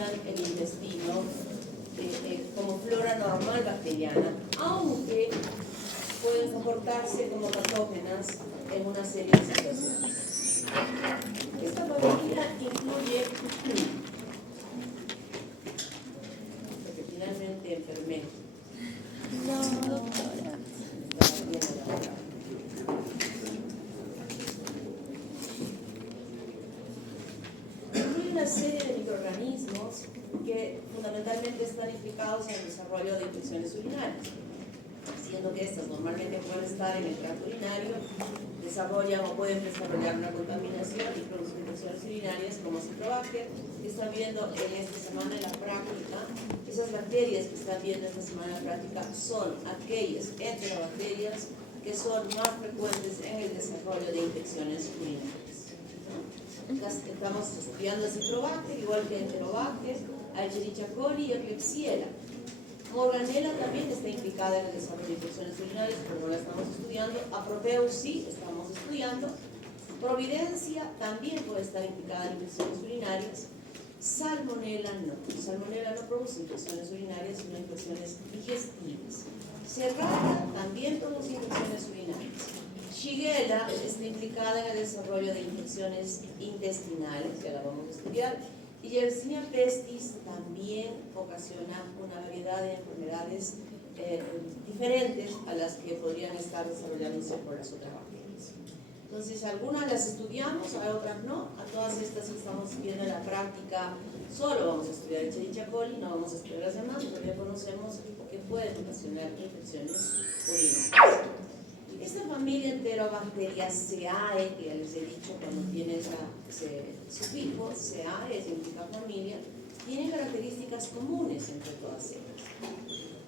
habitan el intestino como flora normal bacteriana, aunque pueden comportarse como patógenas en una serie de situaciones. Esta familia incluye, porque finalmente enfermé. No, doctora. Incluye una serie de microorganismos que fundamentalmente están implicados en el desarrollo de infecciones urinarias, siendo que estas normalmente pueden estar en el tracto urinario, desarrollan o pueden desarrollar una contaminación y producir infecciones urinarias como Citrobacter, que están viendo en esta semana en la práctica. Esas bacterias que están viendo esta semana en la práctica son aquellas enterobacterias que son más frecuentes en el desarrollo de infecciones urinarias. Estamos estudiando el Citrobacter, igual que Enterobacter, Escherichia coli y Klebsiella. Morganella también está implicada en el desarrollo de infecciones urinarias, pero no la estamos estudiando. A Proteus sí estamos estudiando. Providencia también puede estar implicada en infecciones urinarias. Salmonella no. Salmonella no produce infecciones urinarias, sino infecciones digestivas. Serrata también produce infecciones urinarias. Shigella está implicada en el desarrollo de infecciones intestinales, ya la vamos a estudiar. Y Yersinia pestis también ocasiona una variedad de enfermedades diferentes a las que podrían estar desarrollándose por las otras bacterias. Entonces, algunas las estudiamos, a otras no. A todas estas que estamos viendo en la práctica, solo vamos a estudiar Escherichia coli, no vamos a estudiar las demás, pero ya conocemos que pueden ocasionar infecciones urinarias. Esta familia Enterobacteriaceae, que ya les he dicho cuando tiene ese sufijo, ceae significa familia, tiene características comunes entre todas ellas.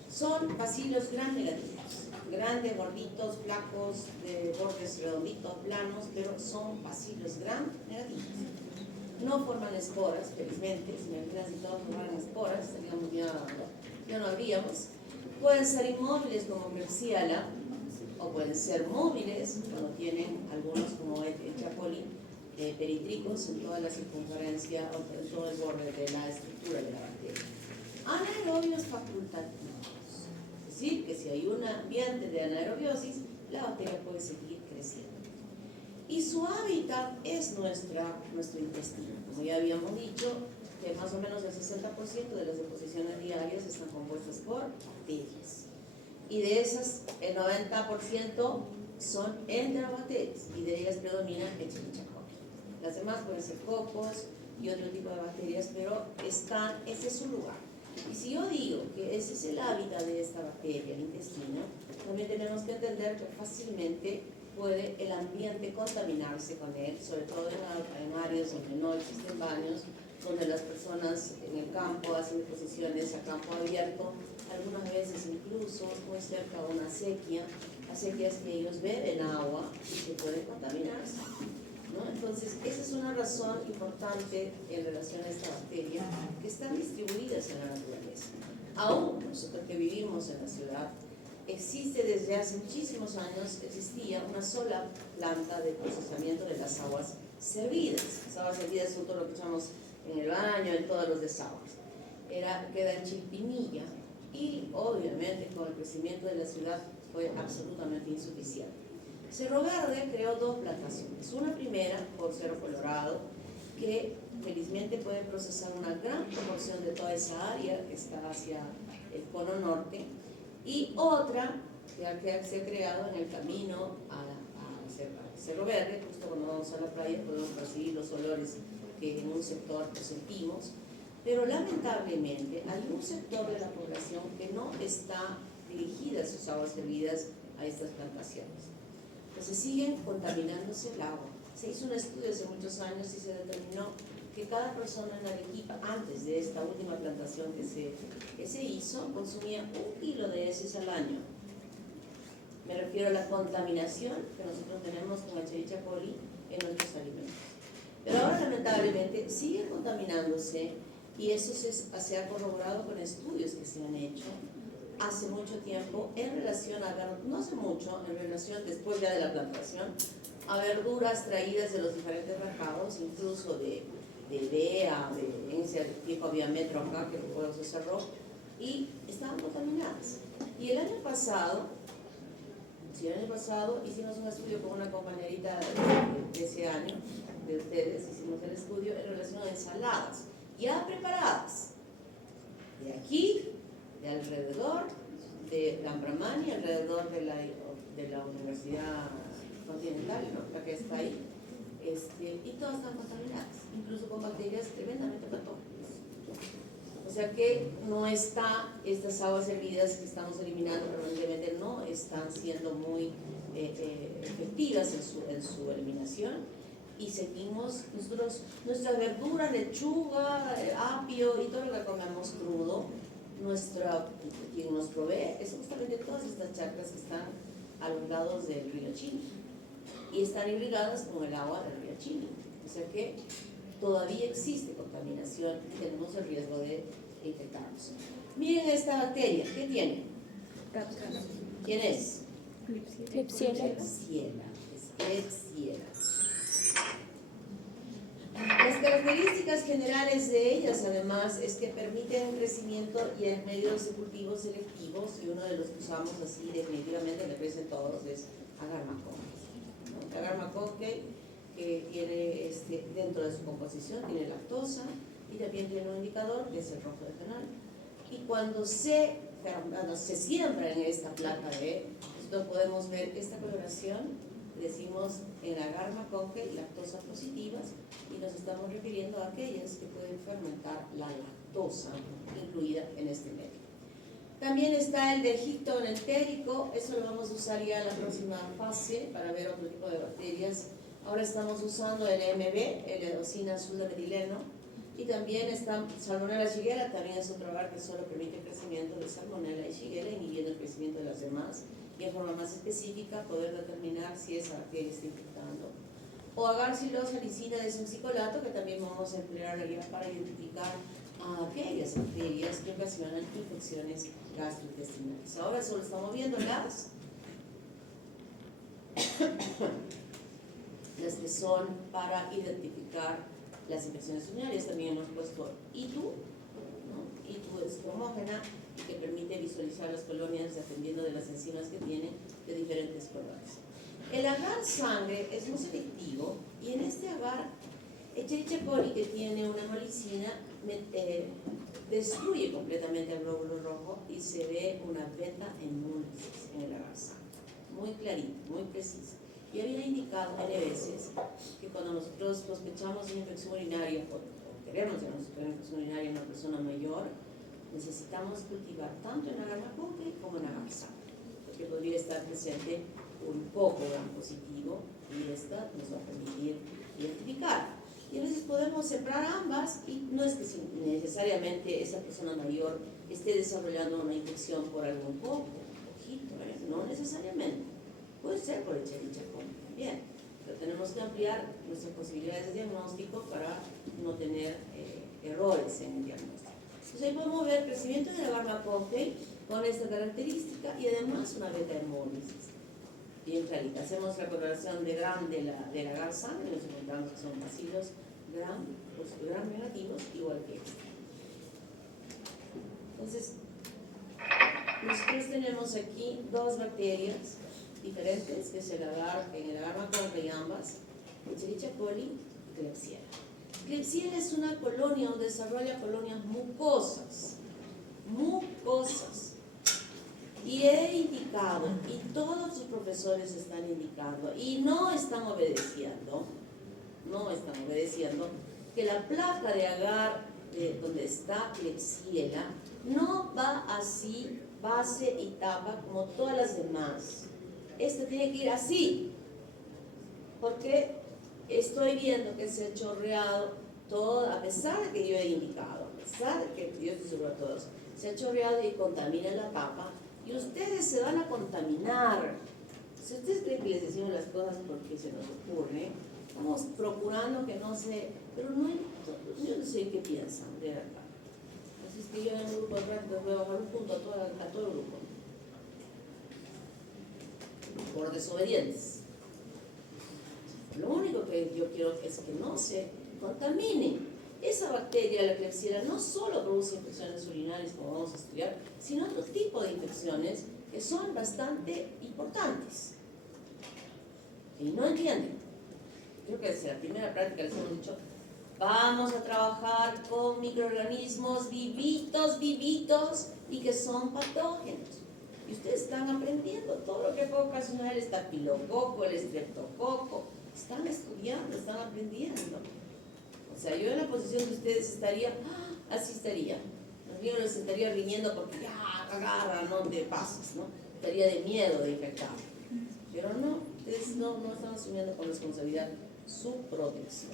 Son bacillus gram negativos, grandes, gorditos, flacos, de bordes redonditos, planos, pero son bacillus gram negativos. No forman esporas, felizmente. Si me imaginan si todos formaran esporas, estaríamos ya no habríamos. Pueden ser inmóviles como Klebsiella, o pueden ser móviles cuando tienen algunos como Escherichia coli, peritricos en toda la circunferencia o en todo el borde de la estructura de la bacteria. Anaerobios facultativos, es decir, que si hay un ambiente de anaerobiosis, la bacteria puede seguir creciendo. Y su hábitat es nuestro intestino. Como ya habíamos dicho, que más o menos el 60% de las deposiciones diarias están compuestas por bacterias. Y de esas, el 90% son enterobacterias, y de ellas predomina Escherichia coli. Las demás pueden ser cocos y otro tipo de bacterias, pero ese es su lugar. Y si yo digo que ese es el hábitat de esta bacteria, el intestino, también tenemos que entender que fácilmente puede el ambiente contaminarse con él, sobre todo en áreas donde no existen baños, donde las personas en el campo hacen deposiciones a campo abierto, algunas veces incluso muy cerca de una acequia, acequias que ellos beben agua y que pueden contaminarse, ¿no? Entonces, esa es una razón importante en relación a esta bacteria, que están distribuidas en la naturaleza. Aún nosotros que vivimos en la ciudad, existe desde hace muchísimos años, existía una sola planta de procesamiento de las aguas servidas. Las aguas servidas son todo lo que usamos en el baño, en todos los desagües. Queda en Chilpinilla, y obviamente con el crecimiento de la ciudad fue absolutamente insuficiente. Cerro Verde creó dos plantaciones. Una primera por Cerro Colorado, que felizmente puede procesar una gran proporción de toda esa área que está hacia el cono norte, y otra que se ha creado en el camino a Cerro Verde. Justo cuando vamos a la playa podemos percibir los olores que en un sector sentimos, pero lamentablemente hay un sector de la población que no está dirigida sus aguas servidas a estas plantaciones. Entonces siguen contaminándose el agua. Se hizo un estudio hace muchos años y se determinó que cada persona en Arequipa, antes de esta última plantación que se hizo, consumía 1 kilo de heces al año. Me refiero a la contaminación que nosotros tenemos con Escherichia coli en nuestros alimentos. Pero ahora lamentablemente sigue contaminándose, y eso se ha corroborado con estudios que se han hecho hace mucho tiempo en relación no hace mucho, en relación después ya de la plantación, a verduras traídas de los diferentes mercados, incluso de vea, en ese tiempo había metro acá, que luego se cerró, y estaban contaminadas. Y el año pasado hicimos un estudio con una compañerita de ese año, de ustedes, hicimos el estudio en relación a ensaladas, ya preparadas, de aquí, de alrededor, de Lambramani, alrededor de la Universidad Continental, ¿no? La que está ahí, y todas están contaminadas, incluso con bacterias tremendamente patógenas. O sea que no está, estas aguas hervidas que estamos eliminando permanentemente no están siendo muy efectivas en su eliminación, y seguimos, nuestra verdura, lechuga, apio y todo lo que comemos crudo, quien nos provee es justamente todas estas chacras que están a los lados del río Chini y están irrigadas con el agua del río Chini. O sea que todavía existe contaminación y tenemos el riesgo de infectarnos. Miren esta bacteria, ¿qué tiene? ¿Quién es? Klebsiella. Klebsiella. Es Klebsiella. Las características generales de ellas, además, es que permiten un crecimiento y en medios de cultivos selectivos, y uno de los que usamos así definitivamente, que crecen todos, es agar macaconque, ¿no? Agar macaconque, que tiene dentro de su composición, tiene lactosa y también tiene un indicador que es el rojo de fenol. Y cuando se siembra en esta placa de, nosotros podemos ver esta coloración. Decimos en agar macaconque lactosa positivas, y nos estamos refiriendo a aquellas que pueden fermentar la lactosa incluida en este medio. También está el dehidro entérico, eso lo vamos a usar ya en la próxima fase para ver otro tipo de bacterias. Ahora estamos usando el MB, el eosina azul de metileno, y también está Salmonella shigella, también es otro agar que solo permite el crecimiento de Salmonella y Shigella, inhibiendo el crecimiento de las demás, y en forma más específica poder determinar si esa bacteria está infectando. O agar xylosalicina desoxicolato, que también vamos a emplear para identificar a aquellas bacterias que ocasionan infecciones gastrointestinales. Ahora solo estamos viendo las que son para identificar las infecciones urinarias. También hemos puesto ITU, ¿no? ITU es homógena y que permite visualizar las colonias dependiendo de las enzimas que tienen de diferentes colores. El agar sangre es muy selectivo, y en este agar Escherichia coli, que tiene una hemolicina, destruye completamente el glóbulo rojo y se ve una beta hemólisis en el agar sangre, muy clarita, muy precisa. Y había indicado varias veces que cuando nosotros sospechamos una infección urinaria o queremos diagnosticar una infección urinaria en una persona mayor, necesitamos cultivar tanto en agar macaconque como en agar sangre, porque podría estar presente un poco gram positivo, y esta nos va a permitir identificar. Y a veces podemos sembrar ambas, y no es que necesariamente esa persona mayor esté desarrollando una infección por algún poquito, no necesariamente. Puede ser por Escherichia coli también, pero tenemos que ampliar nuestras posibilidades de diagnóstico para no tener errores en el diagnóstico. Entonces ahí podemos ver crecimiento en el agar macaconque con esta característica, y además una beta hemólisis bien clarita. Hacemos la coloración de gram del agar sangre, nos encontramos que son bacilos gram negativos, igual que este. Entonces, nosotros tenemos aquí dos bacterias diferentes, que es el agar macaconque y ambas, Escherichia coli y Klebsiella. Klebsiella es una colonia donde desarrolla colonias mucosas, y he indicado, y todos sus profesores están indicando, y no están obedeciendo, que la placa de agar donde está Klebsiella no va así, base y tapa, como todas las demás. Esta tiene que ir así, porque estoy viendo que se ha chorreado todo, a pesar de que yo he indicado, a pesar de que yo estoy seguro de todos, se ha chorreado y contamina la tapa, y ustedes se van a contaminar. Si ustedes creen que les decimos las cosas porque se nos ocurre, estamos procurando que no se, pero no, yo no sé qué piensan, de verdad. Así es que yo en el grupo de prácticas voy a bajar un punto a todo el grupo, por desobedientes. Lo único que yo quiero es que no se contamine. esa bacteria, la Klebsiella, no solo produce infecciones urinarias, como vamos a estudiar, sino otro tipo de infecciones que son bastante importantes. Y no entienden. Creo que desde la primera práctica les hemos dicho, vamos a trabajar con microorganismos vivitos y que son patógenos. Y ustedes están aprendiendo todo lo que puede ocasionar el estafilococo, el estreptococo. Están estudiando, están aprendiendo. O sea, yo en la posición de ustedes estaría, así estaría. Los niños les estaría riñendo porque ya, agarra, no te pases, ¿no? Estaría de miedo de infectar. Pero no, ustedes no están asumiendo con responsabilidad su protección.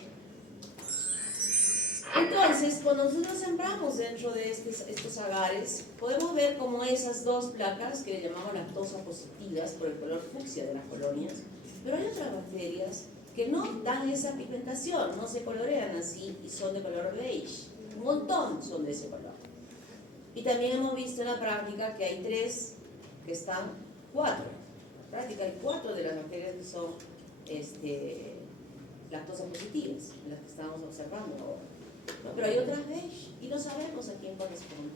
Entonces, cuando nosotros sembramos dentro de estos agares, podemos ver como esas dos placas que le llamamos lactosa positivas por el color fucsia de las colonias, pero hay otras bacterias que no dan esa pigmentación, no se colorean así y son de color beige. Un montón son de ese color. Y también hemos visto en la práctica que hay 3 que están 4. En la práctica hay 4 de las bacterias que son lactosa positivas, en las que estamos observando ahora. No, pero hay otras beige y no sabemos a quién corresponde.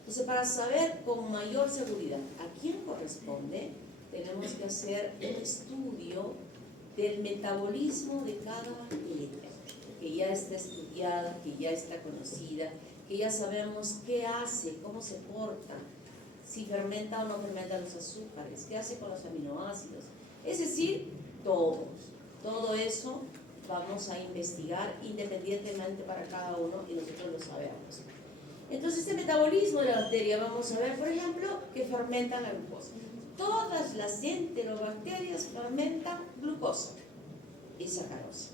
Entonces, para saber con mayor seguridad a quién corresponde, tenemos que hacer un estudio del metabolismo de cada bacteria, que ya está estudiada, que ya está conocida, que ya sabemos qué hace, cómo se porta, si fermenta o no fermenta los azúcares, qué hace con los aminoácidos. Es decir, todo eso vamos a investigar independientemente para cada uno y nosotros lo sabemos. Entonces, este metabolismo de la bacteria, vamos a ver, por ejemplo, que fermentan la glucosa. Todas las enterobacterias fermentan glucosa y sacarosa.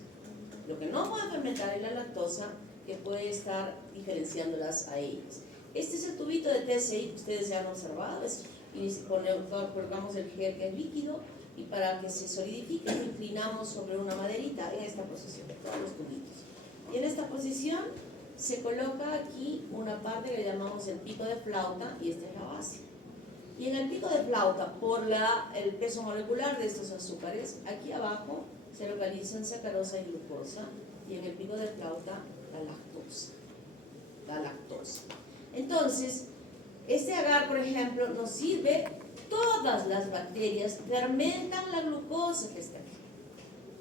Lo que no pueden fermentar es la lactosa, que puede estar diferenciándolas a ellas. Este es el tubito de TSI que ustedes ya han observado. Y colocamos el gel que es líquido y para que se solidifique lo inclinamos sobre una maderita en esta posición, todos los tubitos. Y en esta posición se coloca aquí una parte que llamamos el pico de flauta y esta es la base. Y en el pico de flauta, por el peso molecular de estos azúcares, aquí abajo se localizan sacarosa y glucosa, y en el pico de flauta la lactosa. Entonces, este agar, por ejemplo, nos sirve, todas las bacterias fermentan la glucosa que está aquí.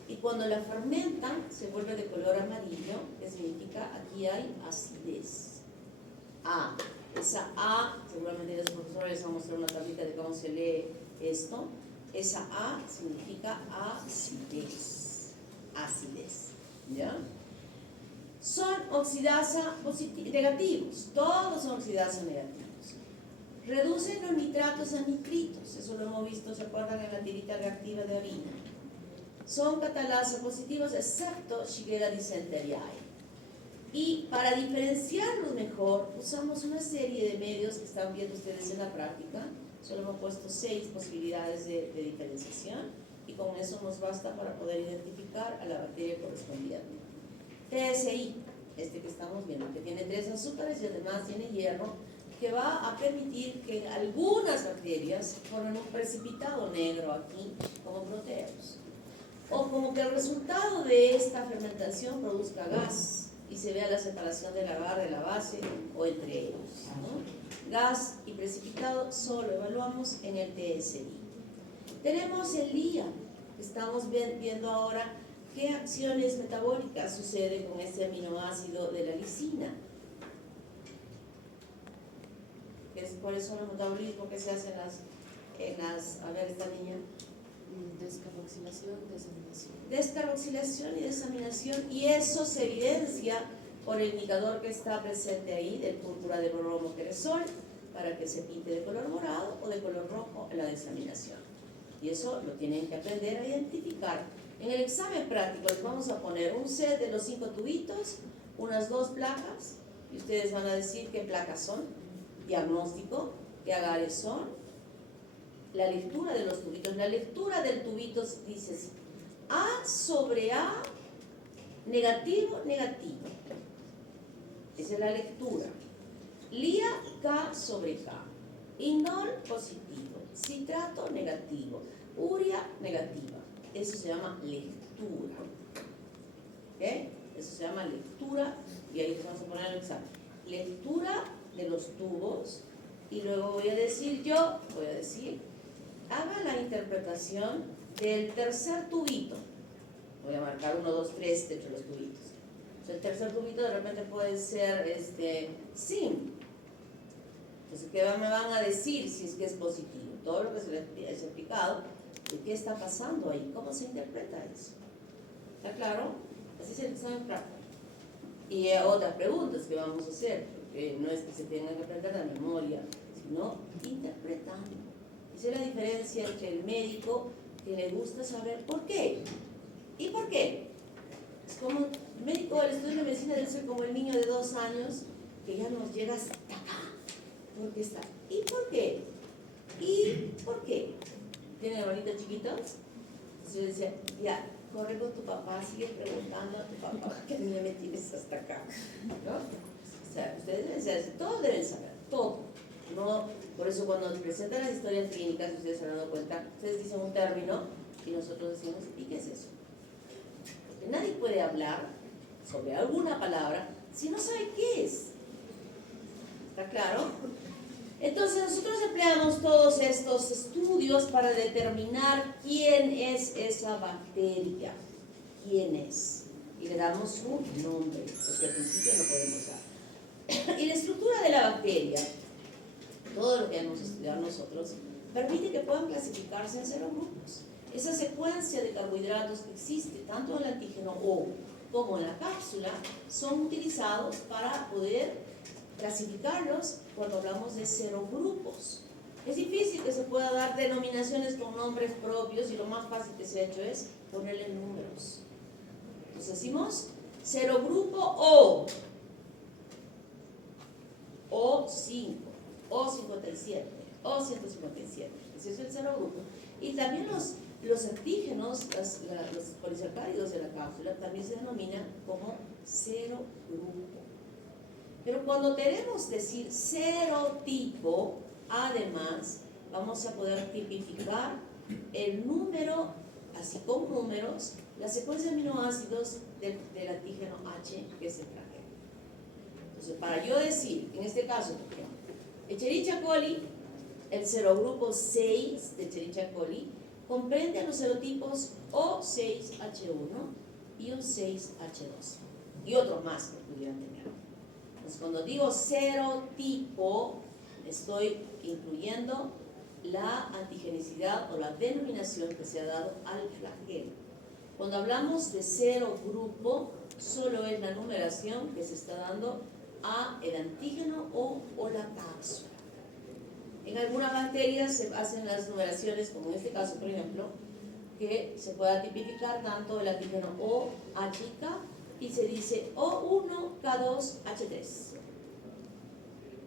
Y cuando la fermentan, se vuelve de color amarillo, que significa aquí hay acidez. Esa A, seguramente los profesores les van a mostrar una tablita de cómo se lee esto. Esa A significa acidez. ¿Ya? Son oxidasa negativos, todos son oxidasa negativos. Reducen los nitratos a nitritos, eso lo hemos visto, ¿se acuerdan en la tirita reactiva de harina? Son catalasa positivos, excepto Shigella dysenteriae. Y para diferenciarlos mejor, usamos una serie de medios que están viendo ustedes en la práctica. Solo hemos puesto 6 posibilidades de diferenciación y con eso nos basta para poder identificar a la bacteria correspondiente. TSI, este que estamos viendo, que tiene 3 azúcares y además tiene hierro, que va a permitir que algunas bacterias formen un precipitado negro aquí como proteos. O como que el resultado de esta fermentación produzca gas y se vea la separación del agar de la base o entre ellos, ¿no? Gas y precipitado solo evaluamos en el TSI. Tenemos el LIA, estamos viendo ahora qué acciones metabólicas suceden con este aminoácido de la lisina. ¿Cuáles son los metabolismos que se hacen a ver esta niña? Descarboxilación, desaminación. Descarboxilación y desaminación, y eso se evidencia por el indicador que está presente ahí del púrpura de bromoqueresol para que se pinte de color morado o de color rojo en la desaminación. Y eso lo tienen que aprender a identificar. En el examen práctico les vamos a poner un set de los 5 tubitos, unas 2 placas, y ustedes van a decir qué placas son, diagnóstico, qué agares son, la lectura de los tubitos. La lectura del tubito dice así: A sobre A, negativo, negativo. Esa es la lectura. LIA, K sobre K. Indol, positivo. Citrato, negativo. Urea, negativa. Eso se llama lectura. ¿Ok? Eso se llama lectura, y ahí les vamos a poner el examen. Lectura de los tubos, y luego voy a decir, haga la interpretación del tercer tubito. Voy a marcar 1, 2, 3 dentro de los tubitos. El tercer tubito de repente puede ser sim. Entonces, ¿qué me van a decir si es que es positivo? Todo lo que se les ha explicado, ¿de qué está pasando ahí? ¿Cómo se interpreta eso? ¿Está claro? Así es el examen práctico. Y otras preguntas que vamos a hacer, porque no es que se tengan que aprender de memoria, sino interpretando. Esa es la diferencia entre el médico que le gusta saber por qué. ¿Y por qué? Es como el médico del estudio de medicina debe ser como el niño de 2 años que ya nos llega hasta acá. ¿Por qué está? ¿Y por qué? ¿Y por qué? ¿Tiene hermanitos chiquitos? Entonces yo decía, ya, corre con tu papá, sigue preguntando a tu papá, ¿por qué me tienes hasta acá? ¿No? O sea, ustedes deben saber, todos deben saber, todo. No, por eso cuando presentan las historias clínicas, ustedes se han dado cuenta, ustedes dicen un término y nosotros decimos, ¿y qué es eso? Porque nadie puede hablar sobre alguna palabra si no sabe qué es. ¿Está claro? Entonces nosotros empleamos todos estos estudios para determinar quién es esa bacteria, quién es, y le damos su nombre, porque al principio no podemos dar. Y la estructura de la bacteria, todo lo que hemos estudiado nosotros, permite que puedan clasificarse en 0 grupos. Esa secuencia de carbohidratos que existe tanto en el antígeno O como en la cápsula son utilizados para poder clasificarlos cuando hablamos de 0 grupos. Es difícil que se pueda dar denominaciones con nombres propios y lo más fácil que se ha hecho es ponerle números. Entonces decimos 0 grupo O5, O57, O157. Ese es el 0 grupo. Y también los antígenos, los polisacáridos de la cápsula también se denominan como 0 grupo. Pero cuando queremos decir 0 tipo, además, vamos a poder tipificar el número, así con números, la secuencia de aminoácidos del antígeno H que es extranjero. Entonces, para yo decir, en este caso, por ejemplo, Escherichia coli, el serogrupo 6 de Escherichia coli, comprende a los serotipos O6H1 y O6H2 y otros más que pudieran tener. Entonces, cuando digo 0 tipo, estoy incluyendo la antigenicidad o la denominación que se ha dado al flagelo. Cuando hablamos de 0 grupo, solo es la numeración que se está dando a el antígeno o la cápsula. En algunas bacterias se hacen las numeraciones, como en este caso, por ejemplo, que se pueda tipificar tanto el antígeno O, H y K, y se dice O1, K2, H3.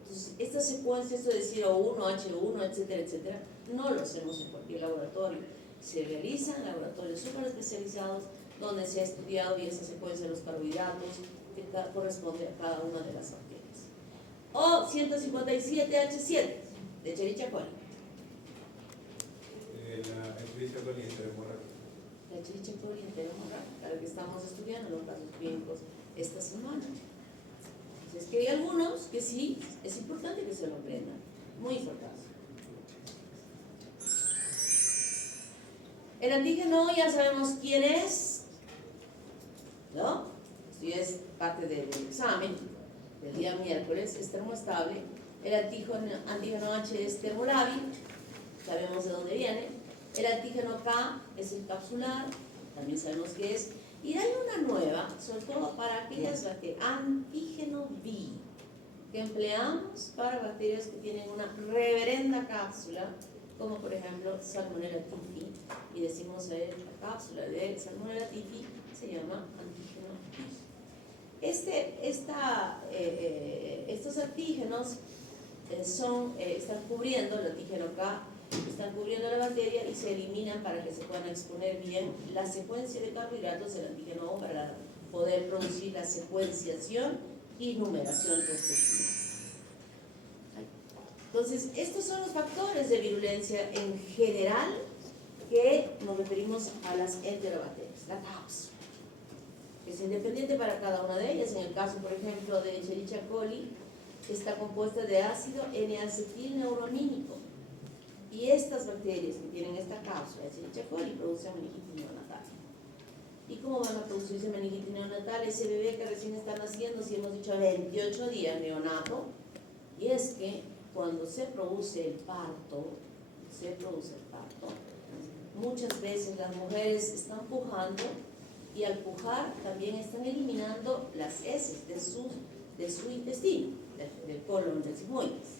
Entonces, esta secuencia, esto de decir O1, H1, etcétera, etcétera, no lo hacemos en cualquier laboratorio. Se realiza en laboratorios súper especializados donde se ha estudiado y esa secuencia de los carbohidratos que corresponde a cada una de las bacterias. O157H7 de Escherichia coli. La Escherichia coli enteromorrágica. La Escherichia coli enteromorrágica, la que estamos estudiando en los casos clínicos esta semana. Entonces, que hay algunos que sí, es importante que se lo aprendan, muy importante. El antígeno ya sabemos quién es, ¿no? Esto ya es parte del examen del día miércoles, es termoestable. El antígeno H es termolábil, sabemos de dónde viene. El antígeno K es encapsular, también sabemos qué es. Y hay una nueva, sobre todo para aquellas bacterias, antígeno B, que empleamos para bacterias que tienen una reverenda cápsula, como por ejemplo Salmonella typhi, y decimos la cápsula de Salmonella typhi se llama antígeno B. Estos antígenos están cubriendo el antígeno K, están cubriendo la bacteria y se eliminan para que se puedan exponer bien la secuencia de carbohidratos del antígeno O para poder producir la secuenciación y numeración respectiva. Entonces, estos son los factores de virulencia en general que nos referimos a las enterobacterias, la cápsula. ¿Ok? que es independiente para cada una de ellas. En el caso, por ejemplo, de Escherichia coli, está compuesta de ácido N-acetilneuramínico. Y estas bacterias que tienen esta cápsula, Escherichia coli, producen meningitis neonatal. ¿Y cómo van a producirse meningitis neonatal? Ese bebé que recién está naciendo, si hemos dicho 28 días neonato, y es que cuando se produce el parto, muchas veces las mujeres están pujando y al pujar también están eliminando las heces de su intestino, del colon, del sigmoides.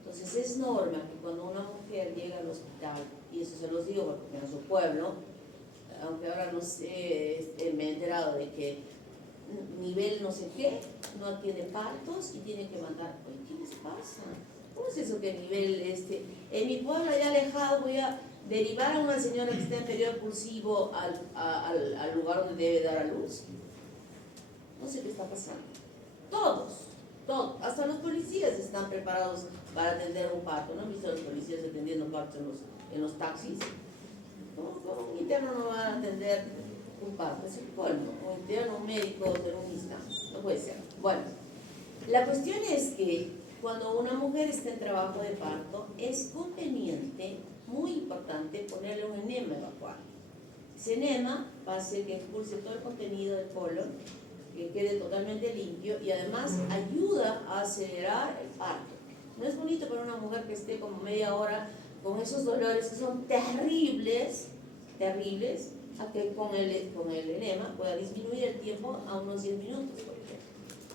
Entonces es norma que cuando una mujer llega al hospital, y eso se los digo porque en su pueblo, aunque ahora no sé, me he enterado de que nivel no sé qué, no atiende partos y tiene que mandar, oye, ¿qué les pasa? ¿Cómo es eso que nivel en mi pueblo allá alejado voy a derivar a una señora que está en periodo pulsivo al lugar donde debe dar a luz? No sé qué está pasando. Todos, hasta los policías están preparados para atender un parto. ¿No han visto a los policías atendiendo partos en los taxis? ¿Cómo un interno no va a atender un parto? Es el colmo. Un interno, un médico, terapista. No puede ser. Bueno, la cuestión es que cuando una mujer está en trabajo de parto, es conveniente, muy importante, ponerle un enema evacual. Ese enema va a hacer que expulse todo el contenido del colon, que quede totalmente limpio y además ayuda a acelerar el parto. No es bonito para una mujer que esté como media hora con esos dolores que son terribles, a que con el enema pueda disminuir el tiempo a unos 10 minutos, por ejemplo.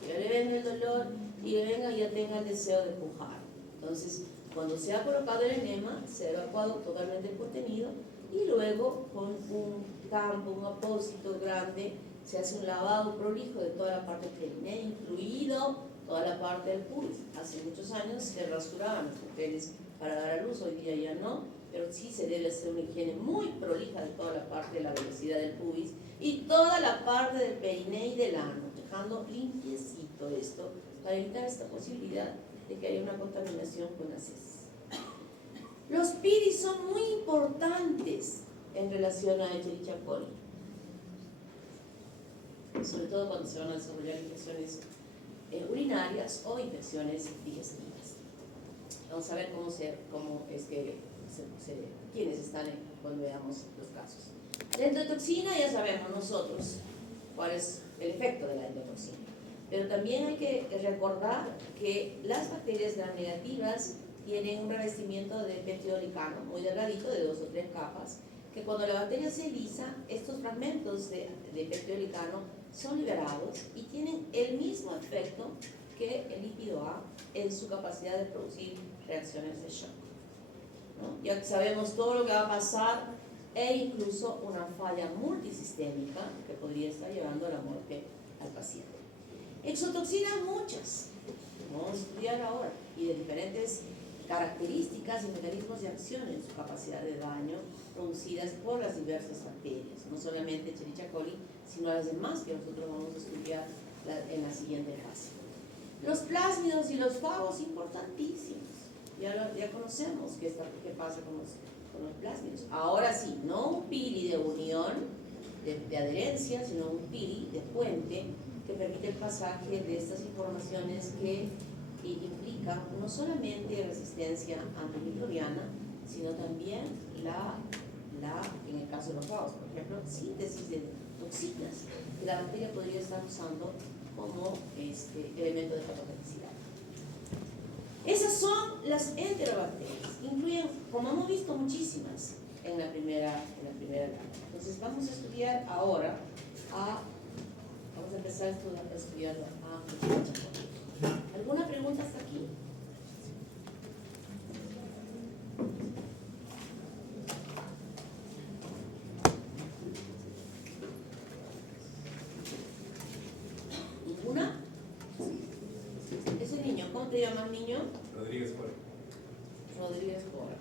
Que ya le venga el dolor y le venga y ya tenga el deseo de pujar. Entonces, cuando se ha colocado el enema, se ha evacuado totalmente el contenido y luego con un campo, un apósito grande, se hace un lavado prolijo de toda la parte perinea, incluido toda la parte del pubis. Hace muchos años se rasuraban las mujeres para dar a luz, hoy día ya no, pero sí se debe hacer una higiene muy prolija de toda la parte de la velocidad del pubis y toda la parte del perineo y del ano, dejando limpiecito esto para evitar esta posibilidad de que haya una contaminación con las heces. Los piris son muy importantes en relación a Escherichia coli, sobre todo cuando se van a desarrollar infecciones urinarias o infecciones digestivas. Vamos a ver quiénes están cuando veamos los casos. La endotoxina ya sabemos nosotros cuál es el efecto de la endotoxina, pero también hay que recordar que las bacterias gram negativas tienen un revestimiento de peptidolicano muy delgadito, de 2 o 3 capas, que cuando la bacteria se lisa, estos fragmentos de peptidolicano son liberados y tienen el mismo efecto que el lípido A en su capacidad de producir reacciones de shock, ¿no? Ya sabemos todo lo que va a pasar e incluso una falla multisistémica que podría estar llevando a la muerte al paciente. Exotoxinas muchas, vamos a estudiar ahora, y de diferentes características y mecanismos de acción en su capacidad de daño producidas por las diversas bacterias, no solamente Escherichia coli, sino las demás que nosotros vamos a estudiar en la siguiente fase. Los plásmidos y los fagos, importantísimos. Ya conocemos qué pasa con los plásmidos. Ahora sí, no un pili de unión, de adherencia, sino un pili de puente que permite el pasaje de estas informaciones que implican no solamente resistencia antimicrobiana, sino también en el caso de los fagos, por ejemplo, síntesis de toxinas que la bacteria podría estar usando como elemento de patogenicidad. Esas son las enterobacterias, incluyen, como hemos visto, muchísimas en la primera etapa. Entonces vamos a estudiar ahora vamos a empezar a estudiar ¿Alguna pregunta hasta aquí? ¿Ninguna? Ese niño, ¿cómo te llamas, niño? Rodríguez Cora. Rodríguez Cora.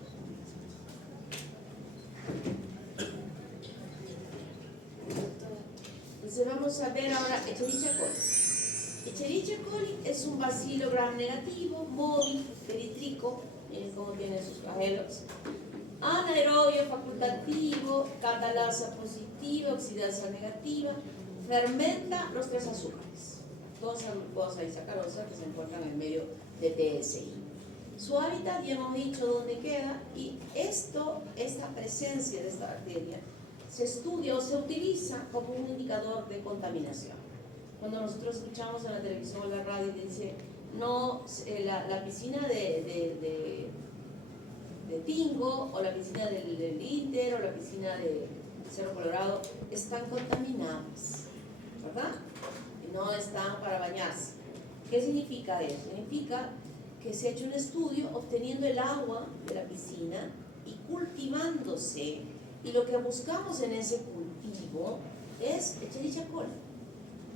Entonces vamos a ver ahora Escherichia coli. Escherichia coli es un bacilo gram negativo, móvil, peritrico, miren cómo tiene sus flagelos, anaerobio facultativo, catalasa positiva, oxidasa negativa, fermenta los 3 azúcares, 2-glucosa y sacarosa, que se encuentran en medio de TSI. Su hábitat ya hemos dicho dónde queda, y esta presencia de esta bacteria se estudia o se utiliza como un indicador de contaminación. Cuando nosotros escuchamos en la televisión o la radio y dice, no, la piscina de Tingo, o la piscina del Inter, o la piscina de Cerro Colorado, están contaminadas, ¿verdad? Y no están para bañarse. ¿Qué significa eso? Significa que se ha hecho un estudio obteniendo el agua de la piscina y cultivándose, y lo que buscamos en ese cultivo es Escherichia coli.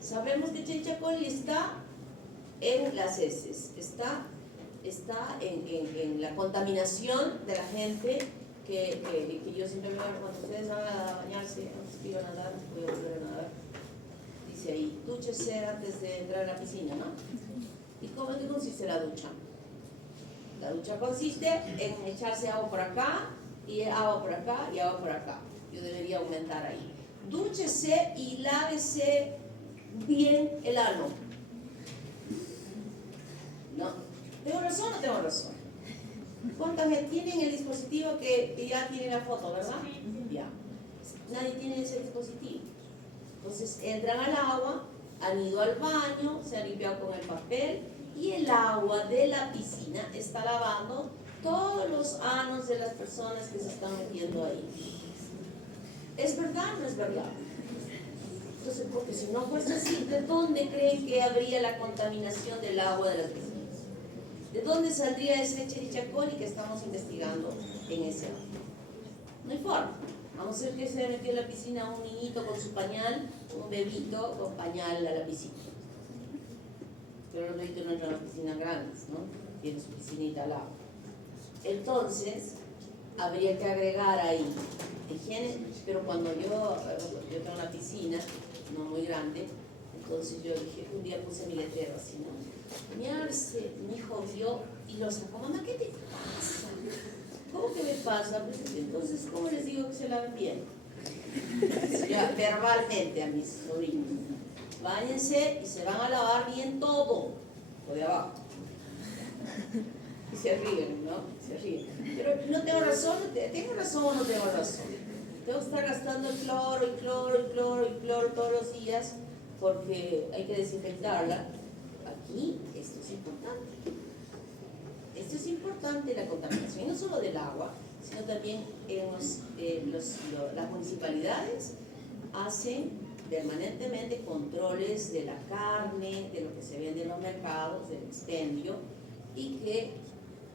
Sabemos que Escherichia coli está en las heces, está en la contaminación de la gente, que yo siempre veo cuando ustedes van a bañarse, antes que iban a nadar, voy a volver a nadar, dice ahí, dúchese antes de entrar a la piscina, ¿no? ¿Y cómo es que consiste la ducha? La ducha consiste en echarse agua por acá, y agua por acá, y agua por acá. Yo debería aumentar ahí. Dúchese y lávese bien el ano. ¿No? ¿Tengo razón o no tengo razón? ¿Cuántas tienen el dispositivo que ya tiene la foto, verdad? Ya. Nadie tiene ese dispositivo. Entonces entran al agua, han ido al baño, se han limpiado con el papel, y el agua de la piscina está lavando todos los anos de las personas que se están metiendo ahí. ¿Es verdad o no es verdad? Entonces, porque si no fuese así, ¿de dónde creen que habría la contaminación del agua de las piscinas? ¿De dónde saldría ese Escherichia coli que estamos investigando en ese agua? No hay forma. Vamos a ver que se metió en la piscina un niñito con su pañal, un bebito con pañal a la piscina. Pero los bebitos no entran a las piscinas grandes, ¿no? Tienen su piscinita al lado. Entonces, habría que agregar ahí higiene, pero cuando yo tengo una piscina, no muy grande, entonces yo dije, un día puse mi letrero así, ¿no? Mi hijo vio y lo sacó, mamá, ¿qué te pasa? ¿Cómo que me pasa? Pues entonces, ¿cómo les digo que se laven bien? Ya, verbalmente a mis sobrinos. Báñense y se van a lavar bien todo, lo de abajo. Y se ríen, ¿no? Se ríen. Pero no tengo razón, ¿tengo razón o no tengo razón? Tengo que estar gastando cloro y cloro y cloro y cloro todos los días porque hay que desinfectarla. Aquí esto es importante. Esto es importante, la contaminación, y no solo del agua, sino también en las municipalidades hacen permanentemente controles de la carne, de lo que se vende en los mercados, del expendio, y que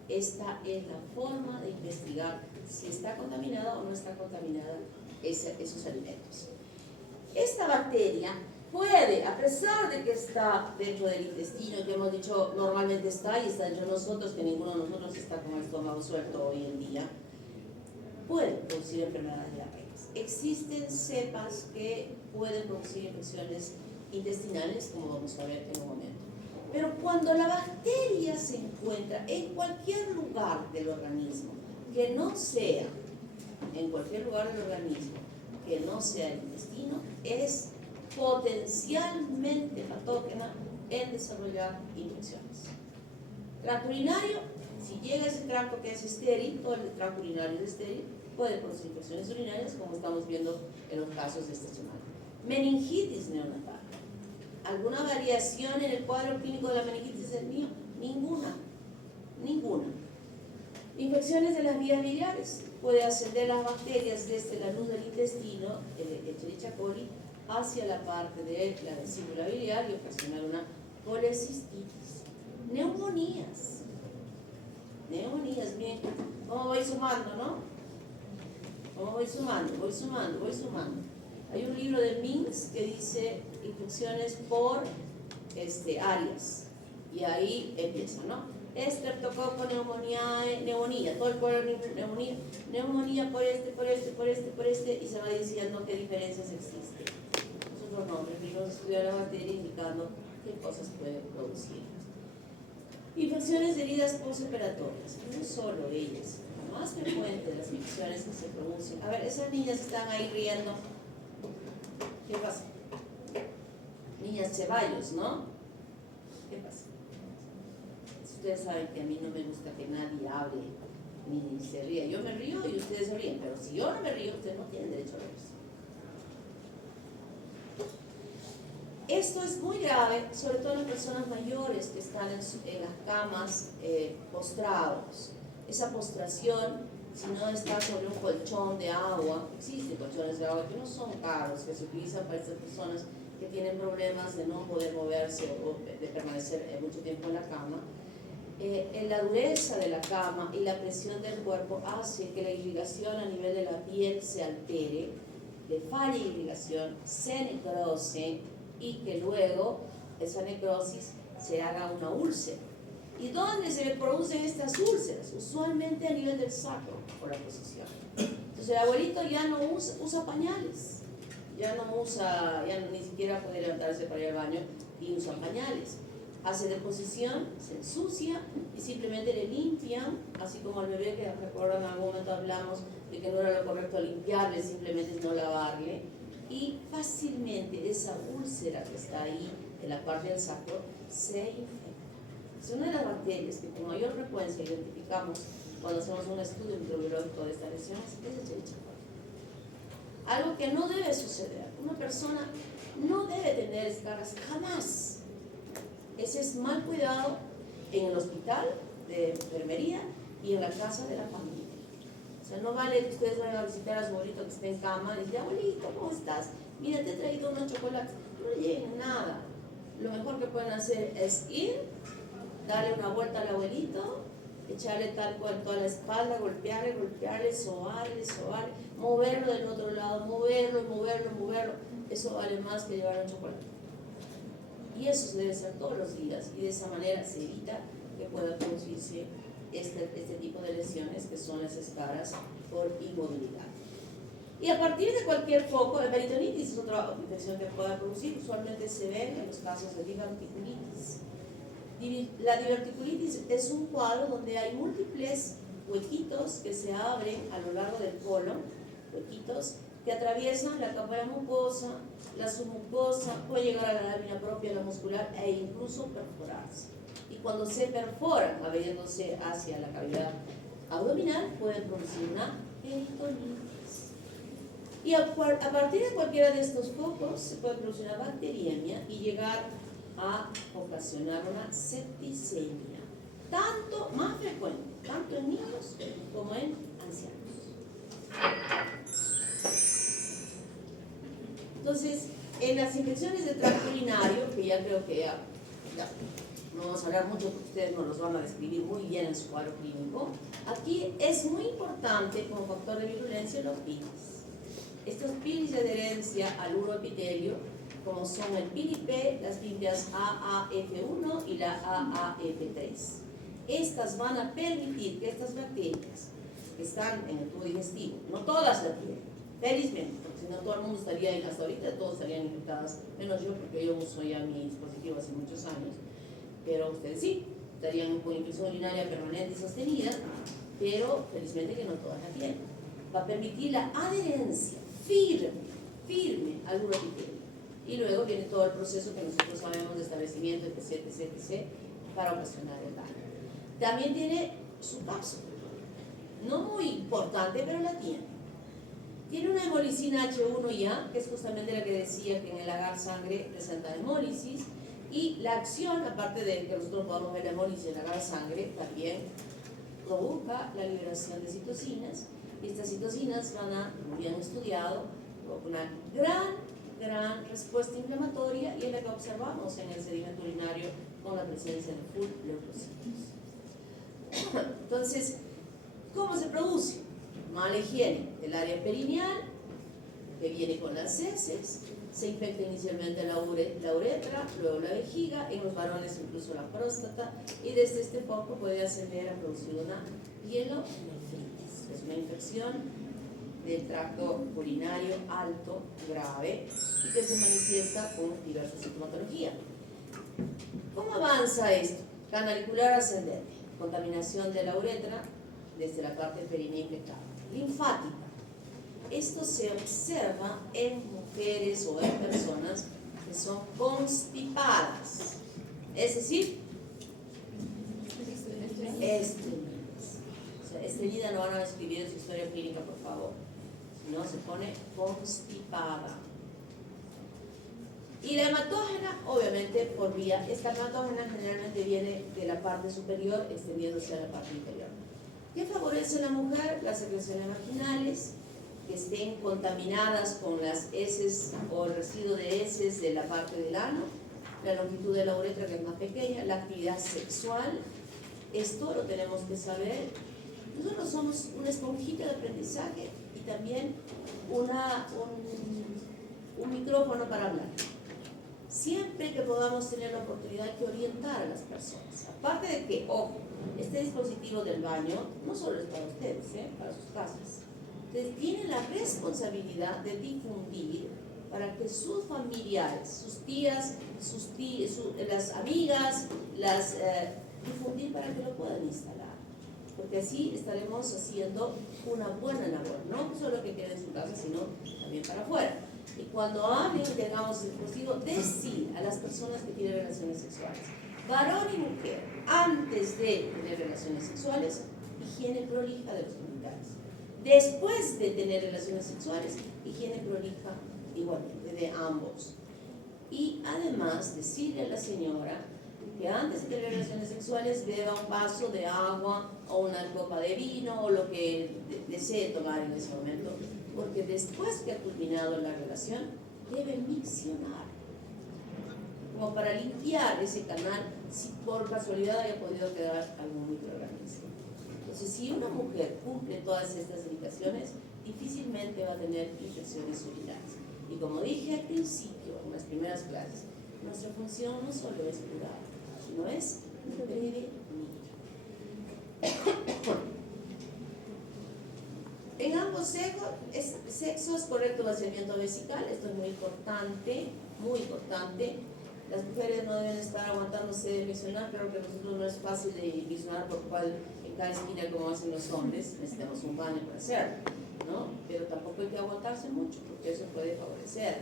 esta es la forma de investigar si está contaminada o no está contaminada esos alimentos. Esta bacteria puede, a pesar de que está dentro del intestino, que hemos dicho normalmente está y está entre nosotros, que ninguno de nosotros está con el estómago suelto hoy en día, puede producir enfermedades diarreicas. Existen cepas que pueden producir infecciones intestinales, como vamos a ver en un momento. Pero cuando la bacteria se encuentra en cualquier lugar del organismo, que no sea, en cualquier lugar del organismo, que no sea el intestino, es potencialmente patógena en desarrollar infecciones. Tracto urinario, si llega a ese tracto que es estéril, todo el tracto urinario es estéril, puede producir infecciones urinarias, como estamos viendo en los casos de esta semana. Meningitis neonatal. ¿Alguna variación en el cuadro clínico de la meningitis del niño? Ninguna. Infecciones de las vías biliares. Puede ascender las bacterias desde la luz del intestino, el Escherichia coli, hacia la parte de la vesícula biliar y ocasionar una colecistitis. Neumonías, bien, ¿cómo voy sumando, no? ¿Cómo voy sumando? Voy sumando. Hay un libro de Mins que dice infecciones por áreas, y ahí empieza, ¿no? Estreptococo, neumonía, todo el cuadro neumonía por este, y se va diciendo qué diferencias existen. Nosotros no, preferimos estudiar la bacteria indicando qué cosas puede producir. Infecciones de heridas postoperatorias, no solo ellas, la más frecuente de las infecciones que se producen. A ver, esas niñas están ahí riendo. ¿Qué pasa? niñas Ceballos, ¿no? ¿Qué pasa? Ustedes saben que a mí no me gusta que nadie hable ni se ría. Yo me río y ustedes se ríen, pero si yo no me río, ustedes no tienen derecho a reírse. Esto es muy grave, sobre todo en las personas mayores que están en las camas postrados. Esa postración, si no está sobre un colchón de agua, existen colchones de agua que no son caros, que se utilizan para estas personas que tienen problemas de no poder moverse o de permanecer mucho tiempo en la cama. La dureza de la cama y la presión del cuerpo hace que la irrigación a nivel de la piel se altere, le falle irrigación, se necrose y que luego esa necrosis se haga una úlcera. ¿Y dónde se producen estas úlceras? Usualmente a nivel del sacro, por la posición. Entonces el abuelito ya no usa pañales, ya ni siquiera puede levantarse para ir al baño y usa pañales. Hace deposición, se ensucia y simplemente le limpian, así como al bebé que recuerdan en algún momento hablamos de que no era lo correcto limpiarle, simplemente es no lavarle, y fácilmente esa úlcera que está ahí en la parte del sacro se infecta. Es una de las bacterias que con mayor frecuencia identificamos cuando hacemos un estudio microbiológico de estas lesiones es el Escherichia coli. Algo que no debe suceder. Una persona no debe tener escaras jamás. Ese es mal cuidado en el hospital de enfermería y en la casa de la familia. O sea, no vale que ustedes vayan a visitar a su abuelito que esté en cama y digan, abuelito, ¿cómo estás? Mira, te he traído unos chocolates. No lleguen nada. Lo mejor que pueden hacer es ir, darle una vuelta al abuelito, echarle tal cual toda la espalda, golpearle, sobarle, moverlo del otro lado, moverlo. Eso vale más que llevar un chocolate. Y eso se debe hacer todos los días y de esa manera se evita que pueda producirse este tipo de lesiones que son las escaras por inmovilidad. Y a partir de cualquier foco, la peritonitis es otra infección que pueda producir, usualmente se ve en los casos de diverticulitis. La diverticulitis es un cuadro donde hay múltiples huequitos que se abren a lo largo del colon, huequitos que atraviesan la cámara mucosa, la submucosa, puede llegar a la lámina propia, la muscular e incluso perforarse. Y cuando se perforan, abriéndose hacia la cavidad abdominal, pueden producir una peritonitis. Y a partir de cualquiera de estos focos se puede producir una bacteriemia y llegar a ocasionar una septicemia, tanto más frecuente, tanto en niños como en ancianos. Entonces, en las infecciones del tracto urinario, que ya creo que ya no vamos a hablar mucho porque ustedes nos los van a describir muy bien en su cuadro clínico, aquí es muy importante como factor de virulencia los pilis. Estos pilis de adherencia al uroepitelio, como son el PILI-P, las fibras AAF1 y la AAF3. Estas van a permitir que estas bacterias que están en el tubo digestivo, no todas la tienen, felizmente, porque si no todo el mundo estaría, hasta ahorita todos estarían infectadas, menos yo porque yo uso ya mi dispositivo hace muchos años, pero ustedes sí, estarían con infección urinaria permanente y sostenida, pero felizmente que no todas la tienen. Va a permitir la adherencia firme al uroepitelio. Y luego viene todo el proceso que nosotros sabemos de establecimiento, etc., para ocasionar el daño. También tiene su cápsula, no muy importante, pero la tiene. Tiene una hemolicina H1 ya, que es justamente la que decía que en el agar sangre presenta hemólisis, y la acción, aparte de que nosotros podamos ver la hemólisis en el agar sangre, también provoca la liberación de citocinas, y estas citocinas van a, como bien estudiado, una gran respuesta inflamatoria y es la que observamos en el sedimento urinario con la presencia de full leucocitos. Entonces, ¿cómo se produce? Mala higiene del área perineal, que viene con las heces, se infecta inicialmente la uretra, luego la vejiga, en los varones incluso la próstata, y desde este foco puede ascender a producir una pielonefritis. Es una infección del tracto urinario alto, grave, y que se manifiesta con diversa sintomatología. ¿Cómo avanza esto? Canalicular ascendente, contaminación de la uretra desde la parte perinea infectada. Linfática. Esto se observa en mujeres o en personas que son constipadas, es decir, estreñidas. O sea, estreñida no van a escribir en su historia clínica, por favor, sino se pone constipada. Y la hematógena, obviamente, por vía, esta hematógena generalmente viene de la parte superior extendiéndose a la parte inferior. ¿Qué favorece a la mujer? Las secreciones vaginales, que estén contaminadas con las heces o el residuo de heces de la parte del ano, la longitud de la uretra, que es más pequeña, la actividad sexual. Esto lo tenemos que saber. Nosotros somos una esponjita de aprendizaje y también un micrófono para hablar. Siempre que podamos tener la oportunidad de orientar a las personas. Aparte de que, ojo, este dispositivo del baño no solo es para ustedes, para sus casas. Ustedes tienen la responsabilidad de difundir para que sus familiares, sus tías, las amigas, difundir para que lo puedan instalar. Porque así estaremos haciendo una buena labor, no solo que quede en su casa, sino también para afuera. Y cuando hablen y tengamos el dispositivo, decir a las personas que tienen relaciones sexuales, varón y mujer, antes de tener relaciones sexuales, higiene prolija de los genitales. Después de tener relaciones sexuales, higiene prolija igualmente de ambos. Y además decirle a la señora que antes de tener relaciones sexuales beba un vaso de agua o una copa de vino o lo que desee tomar en ese momento, porque después que ha culminado la relación debe miccionar como para limpiar ese canal si por casualidad haya podido quedar algún microorganismo. Entonces, si una mujer cumple todas estas indicaciones, difícilmente va a tener infecciones urinarias. Y como dije al principio, en las primeras clases, nuestra función no solo es curar, sino es prevenir. En ambos sexos, correcto vaciamiento vesical, esto es muy importante, muy importante. Las mujeres no deben estar aguantándose de misionar, claro que a nosotros no es fácil de misionar por cual en cada esquina como hacen los hombres, necesitamos un baño para hacerlo, ¿no? Pero tampoco hay que aguantarse mucho porque eso puede favorecer.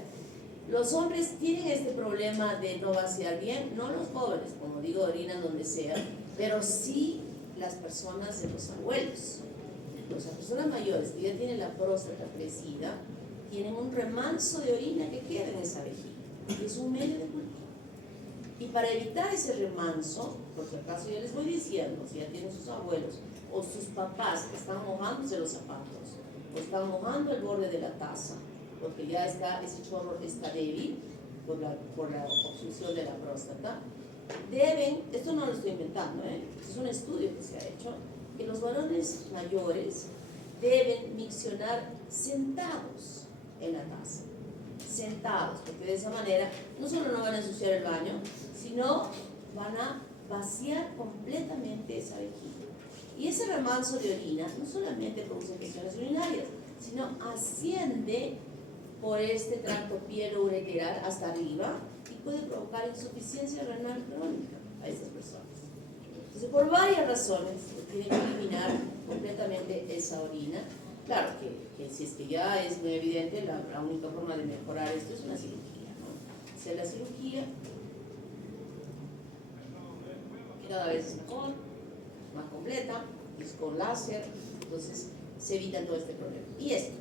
Los hombres tienen este problema de no vaciar bien, no los jóvenes, como digo, orinan donde sea, pero sí las personas de los abuelos. Las personas mayores que ya tienen la próstata crecida, tienen un remanso de orina que queda en esa vejiga, que es un medio de cultivo. Y para evitar ese remanso, por si acaso ya les voy diciendo, si ya tienen sus abuelos o sus papás que están mojándose los zapatos, o están mojando el borde de la taza, porque ya está, ese chorro está débil por la obstrucción de la próstata, deben, esto no lo estoy inventando, es un estudio que se ha hecho, que los varones mayores deben miccionar sentados en la taza, sentados, porque de esa manera no solo no van a ensuciar el baño, sino van a vaciar completamente esa vejiga. Y ese remanso de orina no solamente produce infecciones urinarias, sino asciende por este tracto pielo-ureteral hasta arriba y puede provocar insuficiencia renal crónica a estas personas. Entonces, por varias razones, tienen que eliminar completamente esa orina. Claro que si es que ya es muy evidente, la única forma de mejorar esto es una cirugía, ¿no? Hacer la cirugía, que cada vez es mejor, más completa, es con láser, entonces se evitan todo este problema. Y esto,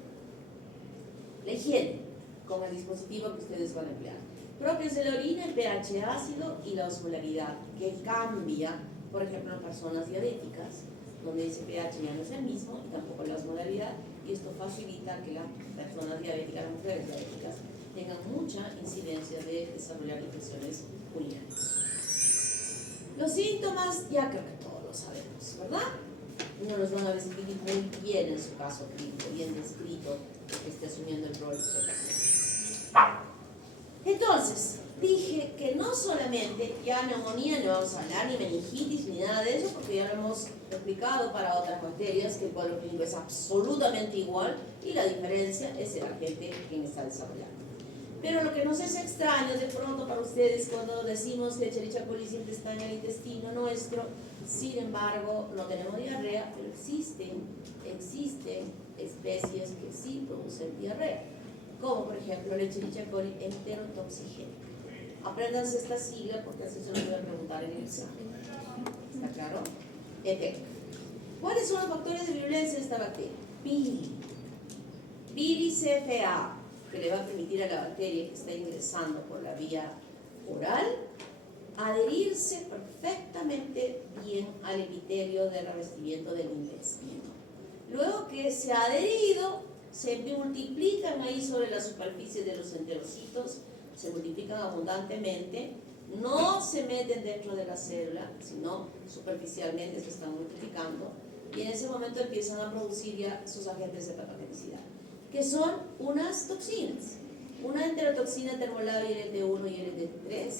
la higiene, con el dispositivo que ustedes van a emplear. Propios de la orina, el pH ácido y la osmolaridad, que cambia, por ejemplo, en personas diabéticas, donde ese pH ya no es el mismo y tampoco la osmolaridad, y esto facilita que las personas diabéticas, las mujeres diabéticas, tengan mucha incidencia de desarrollar infecciones urinarias. Los síntomas, ya creo que todos lo sabemos, ¿verdad? No los van a describir muy bien en su caso clínico, bien descrito, que esté asumiendo el rol de. Entonces, dije que no solamente ya neumonía, no vamos a hablar ni meningitis ni nada de eso, porque ya lo hemos explicado para otras bacterias, que el cuadro clínico es absolutamente igual y la diferencia es el agente quien está desarrollando. Pero lo que nos es extraño de pronto para ustedes cuando decimos que Escherichia coli siempre está en el intestino nuestro, sin embargo no tenemos diarrea, pero existen especies que sí producen diarrea, como por ejemplo la Escherichia coli enterotoxigénica. Apréndanse esta sigla porque así se lo voy a preguntar en el examen. ¿Está claro? ETEC. ¿Cuáles son los factores de virulencia de esta bacteria? Pili. Pili CFA, que le va a permitir a la bacteria que está ingresando por la vía oral adherirse perfectamente bien al epitelio de revestimiento del intestino. Luego que se ha adherido, se multiplican ahí sobre la superficie de los enterocitos, se multiplican abundantemente, no se meten dentro de la célula, sino superficialmente se están multiplicando, y en ese momento empiezan a producir ya sus agentes de patogenicidad, que son unas toxinas, una enterotoxina termolada LT1 y LT3,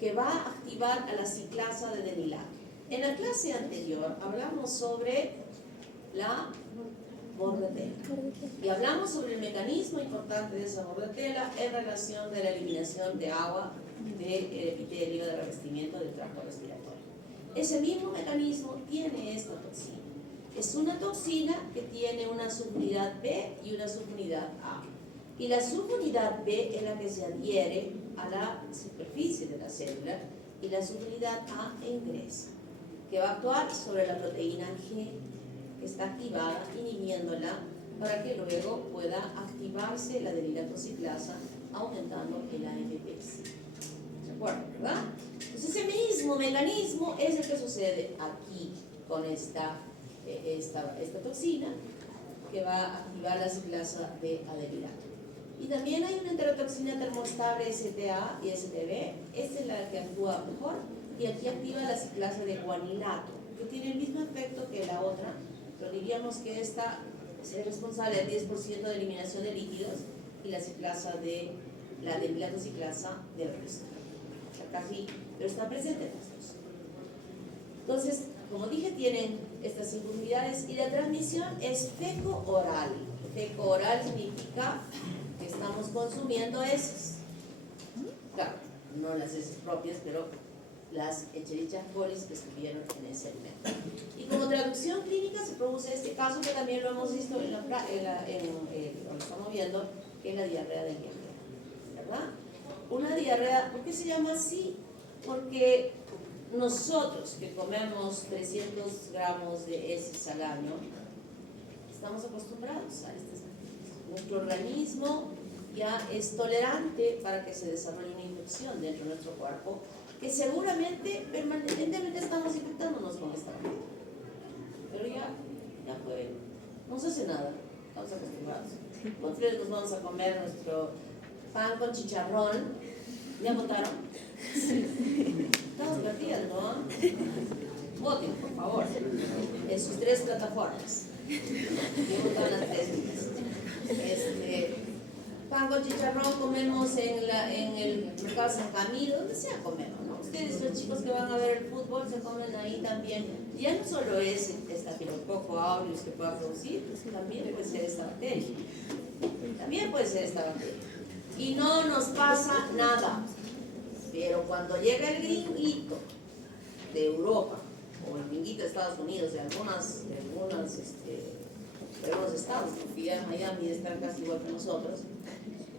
que va a activar a la ciclasa de denilato. En la clase anterior hablamos sobre la bordetela y hablamos sobre el mecanismo importante de esa bordetela en relación de la eliminación de agua del epitelio de revestimiento del tracto respiratorio. Ese mismo mecanismo tiene esta toxina. Es una toxina que tiene una subunidad B y una subunidad A. Y la subunidad B es la que se adhiere a la superficie de la célula y la subunidad A ingresa, que va a actuar sobre la proteína G, que está activada, inhibiéndola para que luego pueda activarse la denilatociclasa, aumentando el AMPs. ¿De acuerdo, verdad? Entonces ese mismo mecanismo es el que sucede aquí con esta toxina, que va a activar la ciclasa de adenilato. Y también hay una enterotoxina termoestable STA y STB. Esta es la que actúa mejor, y aquí activa la ciclasa de guanilato, que tiene el mismo efecto que la otra, pero diríamos que esta es responsable del 10% de eliminación de líquidos y la ciclasa de la denilatociclasa del resto. O sea, casi, pero está presente en las dos. Entonces, como dije, tienen estas 5 unidades y la transmisión es feco-oral. Feco-oral significa que estamos consumiendo heces. Claro, no las heces propias, pero las Escherichia coli que estuvieron en ese alimento. Y como traducción clínica se produce este caso que también lo hemos visto lo estamos viendo, que es la diarrea del viajero, ¿verdad? Una diarrea, ¿por qué se llama así? Porque nosotros que comemos 300 gramos de heces al año, estamos acostumbrados a estas bacterias. Nuestro organismo ya es tolerante para que se desarrolle una infección dentro de nuestro cuerpo, que seguramente permanentemente estamos infectándonos con esta bacteria. Pero ya fue, no se hace nada, estamos acostumbrados. Nosotros nos vamos a comer nuestro pan con chicharrón. ¿Ya votaron? Estamos perdiendo, ¿no? Voten, por favor, en sus 3 plataformas. Yo votaron las 3 mías. Pan con chicharrón comemos en el mercado San Camilo, donde sea comemos, ¿no? Ustedes, los chicos que van a ver el fútbol, se comen ahí también. Ya no solo es Staphylococcus aureus que pueda producir, también puede ser esta bacteria. También puede ser esta bacteria. Y no nos pasa nada. Pero cuando llega el gringuito de Europa, o el gringuito de Estados Unidos, de algunos estados, porque ya en Miami están casi igual que nosotros,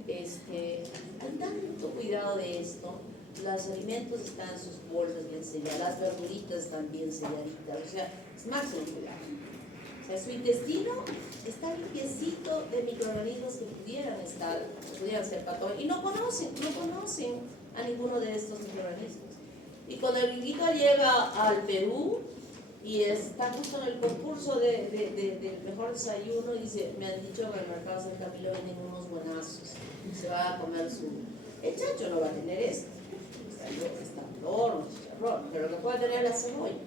hay tanto cuidado de esto. Los alimentos están en sus bolsas bien selladas, las verduritas están bien selladitas, o sea, es máximo cuidado. O sea, su intestino está limpiecito de microorganismos que pudieran ser patógenos, y no conocen a ninguno de estos microorganismos. Y cuando el gringuito llega al Perú y está justo en el concurso del mejor desayuno, y dice, me han dicho que en el mercado San Camilo vienen unos buenazos, se va a comer el chacho no va a tener esto, está horno, chicharrón, pero lo que puede tener es la cebolla.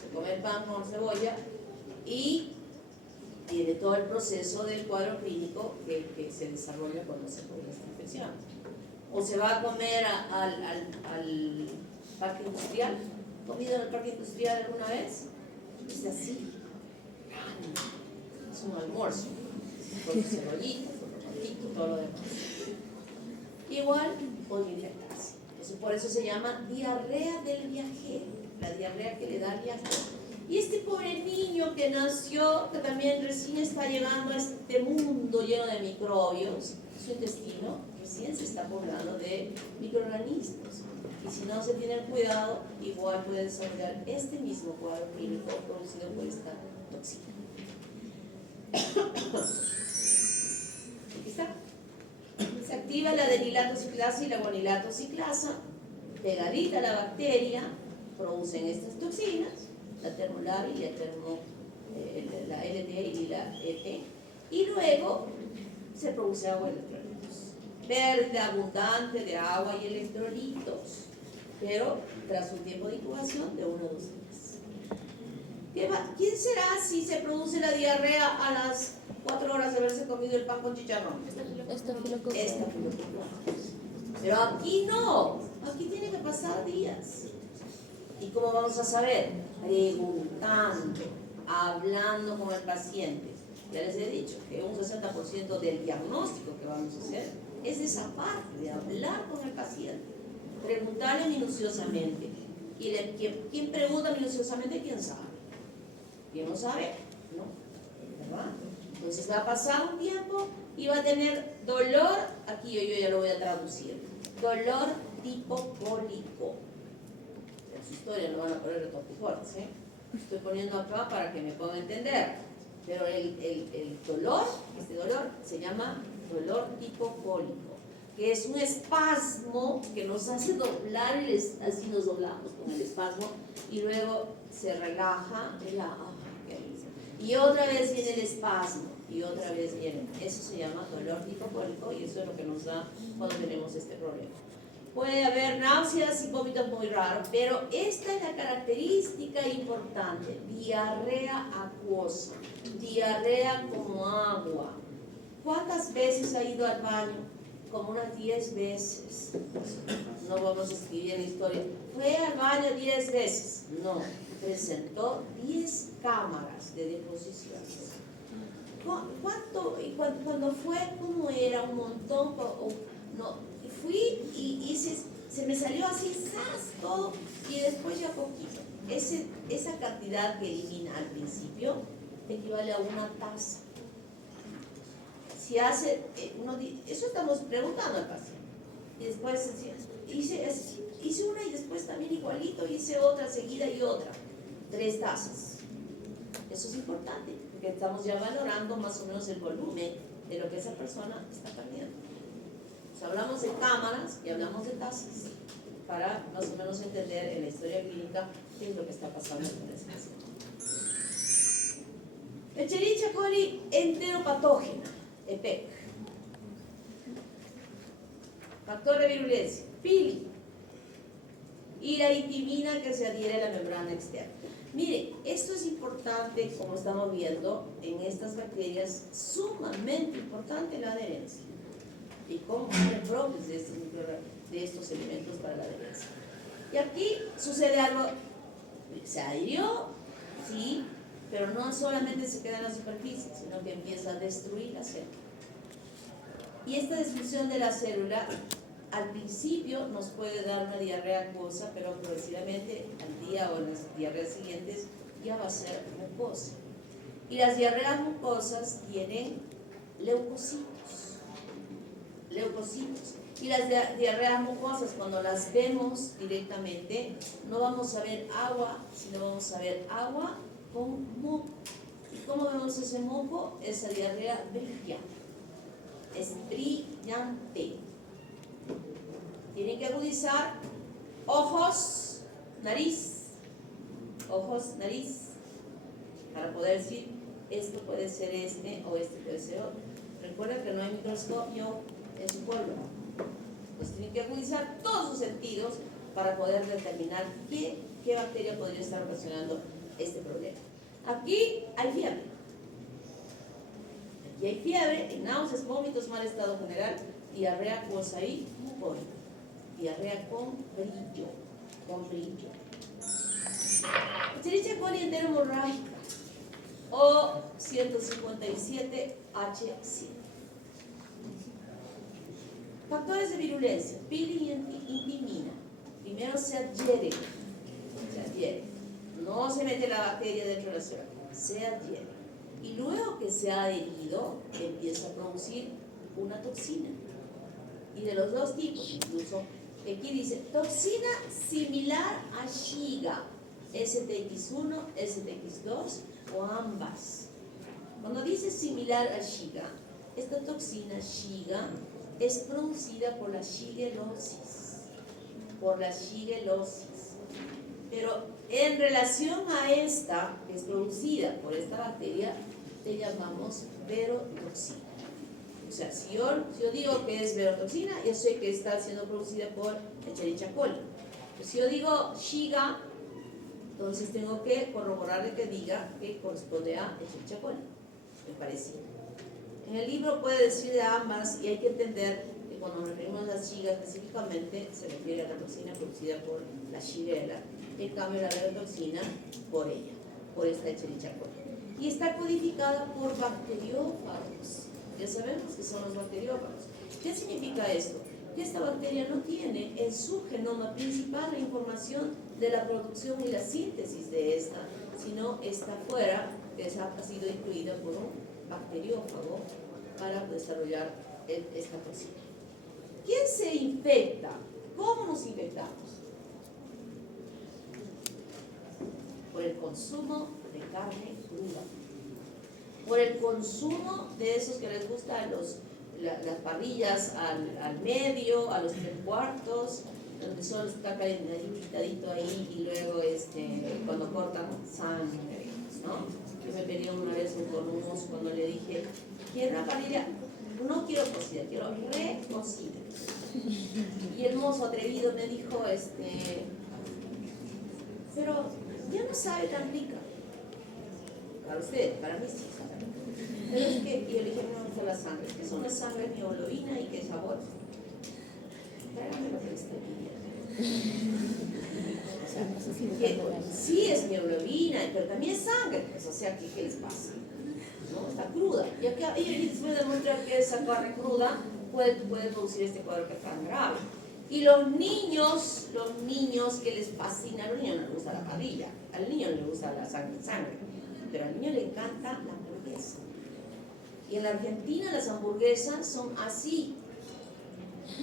Se come el pan con cebolla y tiene todo el proceso del cuadro clínico que se desarrolla cuando se produce esta infección. O se va a comer al parque industrial. ¿Comido en el parque industrial alguna vez? Es así. Es un almuerzo. Con cebollitas, con tomatito, todo lo demás. Igual puede infectarse. Por eso se llama diarrea del viajero. La diarrea que le da al viajero. Y este pobre niño que nació, que también recién está llegando a este mundo lleno de microbios, su intestino recién se está poblando de microorganismos. Y si no se tiene cuidado, igual puede desarrollar este mismo cuadro clínico producido por esta toxina. Aquí está. Se activa la adenilato ciclasa y la guanilato ciclasa, pegadita a la bacteria, producen estas toxinas, la termolar y la LT y la ET, y luego se produce agua y electrolitos. Pérdida abundante de agua y electrolitos, pero tras un tiempo de incubación de 1 o 2 días. ¿Quién será si se produce la diarrea a las 4 horas de haberse comido el pan con chicharrón? Estafilococcus. Pero aquí no, aquí tiene que pasar días. ¿Y cómo vamos a saber? Preguntando, hablando con el paciente. Ya les he dicho que un 60% del diagnóstico que vamos a hacer es esa parte de hablar con el paciente, preguntarle minuciosamente. Y quien pregunta minuciosamente, ¿quién sabe? ¿Quién no sabe? ¿No? ¿Verdad? Entonces va a pasar un tiempo y va a tener dolor, aquí yo ya lo voy a traducir, dolor tipo cólico. En su historia no van a poner retortijones, ¿eh? Estoy poniendo acá para que me puedan entender. Pero el dolor, este dolor se llama dolor tipo cólico, que es un espasmo que nos hace doblar, así nos doblamos con el espasmo, y luego se relaja, y otra vez viene el espasmo, y otra vez viene. Eso se llama dolor tipo cólico, y eso es lo que nos da cuando tenemos este problema. Puede haber náuseas y vómitos muy raros, pero esta es la característica importante: diarrea acuosa, diarrea como agua. ¿Cuántas veces ha ido al baño? Como unas 10 veces. No vamos a escribir en la historia. Fue al baño 10 veces. No, presentó 10 cámaras de deposiciones. ¿Cuánto? ¿Y cuando fue? ¿Cómo era? ¿Un montón? No. Fui y se me salió así, ¡zas! Todo, y después ya poquito. Esa cantidad que elimina al principio equivale a una taza. Si hace, eso estamos preguntando al paciente. Y después hice una y después también igualito, hice otra seguida y otra. 3 tazas. Eso es importante, porque estamos ya valorando más o menos el volumen de lo que esa persona está perdiendo. Hablamos de cámaras y hablamos de tazas para más o menos entender en la historia clínica qué es lo que está pasando con ese paciente. Escherichia coli enteropatógena, EPEC. Factor de virulencia, pili. Y la hitimina que se adhiere a la membrana externa. Mire, esto es importante, como estamos viendo, en estas bacterias, sumamente importante la adherencia. Y cómo son propios de estos elementos para la adherencia. Y aquí sucede algo, se adhirió, sí, pero no solamente se queda en la superficie, sino que empieza a destruir la célula. Y esta destrucción de la célula, al principio nos puede dar una diarrea acuosa, pero progresivamente al día o en las diarreas siguientes ya va a ser mucosa. Y las diarreas mucosas tienen leucocitos. Y las diarreas mucosas, cuando las vemos directamente, no vamos a ver agua, sino vamos a ver agua con moco. ¿Y cómo vemos ese moco? Esa diarrea brillante. Es brillante. Tienen que agudizar ojos, nariz, para poder decir, esto puede ser este o este puede ser otro. Recuerda que no hay microscopio en su pueblo. Pues tienen que agudizar todos sus sentidos para poder determinar qué bacteria podría estar ocasionando este problema. Aquí hay fiebre. Aquí hay fiebre, náuseas, vómitos, mal estado general, diarrea acuosa y mucosa. Diarrea con brillo. Escherichia coli enteromorrágica o 157H7. Factores de virulencia, pili y hitimina. Primero se adhiere. No se mete la bacteria dentro de la célula, se adhiere. Y luego que se ha adherido, empieza a producir una toxina. Y de los dos tipos, incluso aquí dice toxina similar a Shiga, STX1, STX2 o ambas. Cuando dice similar a Shiga, esta toxina Shiga es producida por la shigelosis. Pero en relación a esta, que es producida por esta bacteria, le llamamos verotoxina. O sea, si yo digo que es verotoxina, yo sé que está siendo producida por Escherichia coli. Pues si yo digo Shiga, entonces tengo que corroborarle que diga que corresponde a Escherichia coli. Me parece. En el libro puede decir de ambas y hay que entender que cuando nos referimos a Shiga específicamente se refiere a la toxina producida por la Shigella, en cambio la verotoxina por ella, por esta Escherichia coli. Y está codificada por bacteriófagos. Ya sabemos que son los bacteriófagos. ¿Qué significa esto? Que esta bacteria no tiene en su genoma principal la información de la producción y la síntesis de esta, sino está fuera, que ha sido incluida por un bacteriófago para desarrollar esta toxina. ¿Quién se infecta? ¿Cómo nos infectamos? Por el consumo de carne cruda, por el consumo de esos que les gustan las parrillas al medio, a los 3/4, donde solo está calentadito ahí y luego cuando cortan sangre, ¿no? Yo me pedí una vez con un mozo cuando le dije, quiero una parrilla, no quiero cocida, quiero recocida. Y el mozo atrevido me dijo, pero ya no sabe tan rica. Para usted, para mí sí sabe. Pero es que, y yo le dije, no me gusta la sangre, es que es una sangre mioglobina y qué sabor. Tráigame lo que le estoy pidiendo. O sea, sí es mioglobina, pero también es sangre, pues, o sea, ¿qué les pasa? ¿No? Está cruda. Y después demuestra que esa carne cruda puede producir este cuadro que es tan grave. Y los niños que les fascina, a los niños no les gusta la parrilla, al niño no le gusta la sangre, pero al niño le encanta la hamburguesa. Y en la Argentina las hamburguesas son así,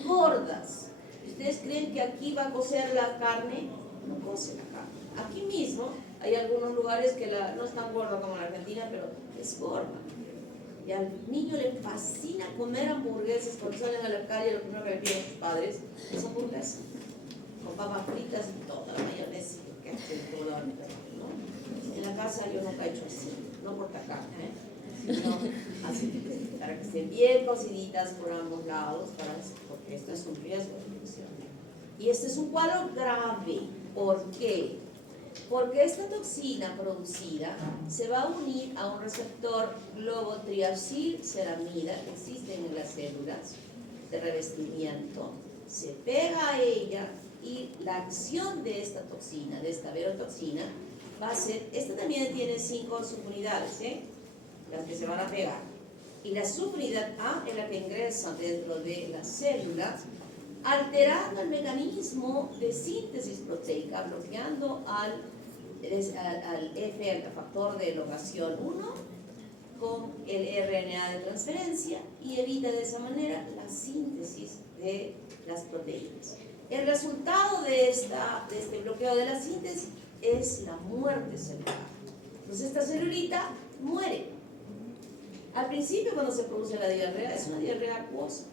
gordas. ¿Ustedes creen que aquí va a cocer la carne? No cose la carne. Aquí mismo hay algunos lugares que no es tan gorda como en la Argentina, pero es gorda. Y al niño le fascina comer hamburguesas. Cuando salen a la calle, lo primero que le piden a sus padres es hamburguesa, con papas fritas y toda la mayonesa que hace todo ¿no? En la casa yo nunca he hecho así, no por carne, sino así, para que estén bien cociditas por ambos lados, porque esto es un riesgo de infección. Y este es un cuadro grave. ¿Por qué? Porque esta toxina producida se va a unir a un receptor globotriacilceramida que existen en las células de revestimiento, se pega a ella y la acción de esta toxina, de esta verotoxina, va a ser, esta también tiene 5 subunidades, las que se van a pegar. Y la subunidad A es la que ingresa dentro de las células, alterando el mecanismo de síntesis proteica, bloqueando al factor de elongación 1 con el RNA de transferencia y evita de esa manera la síntesis de las proteínas. El resultado de este bloqueo de la síntesis es la muerte celular. Entonces esta celulita muere. Al principio, cuando se produce la diarrea, es una diarrea acuosa.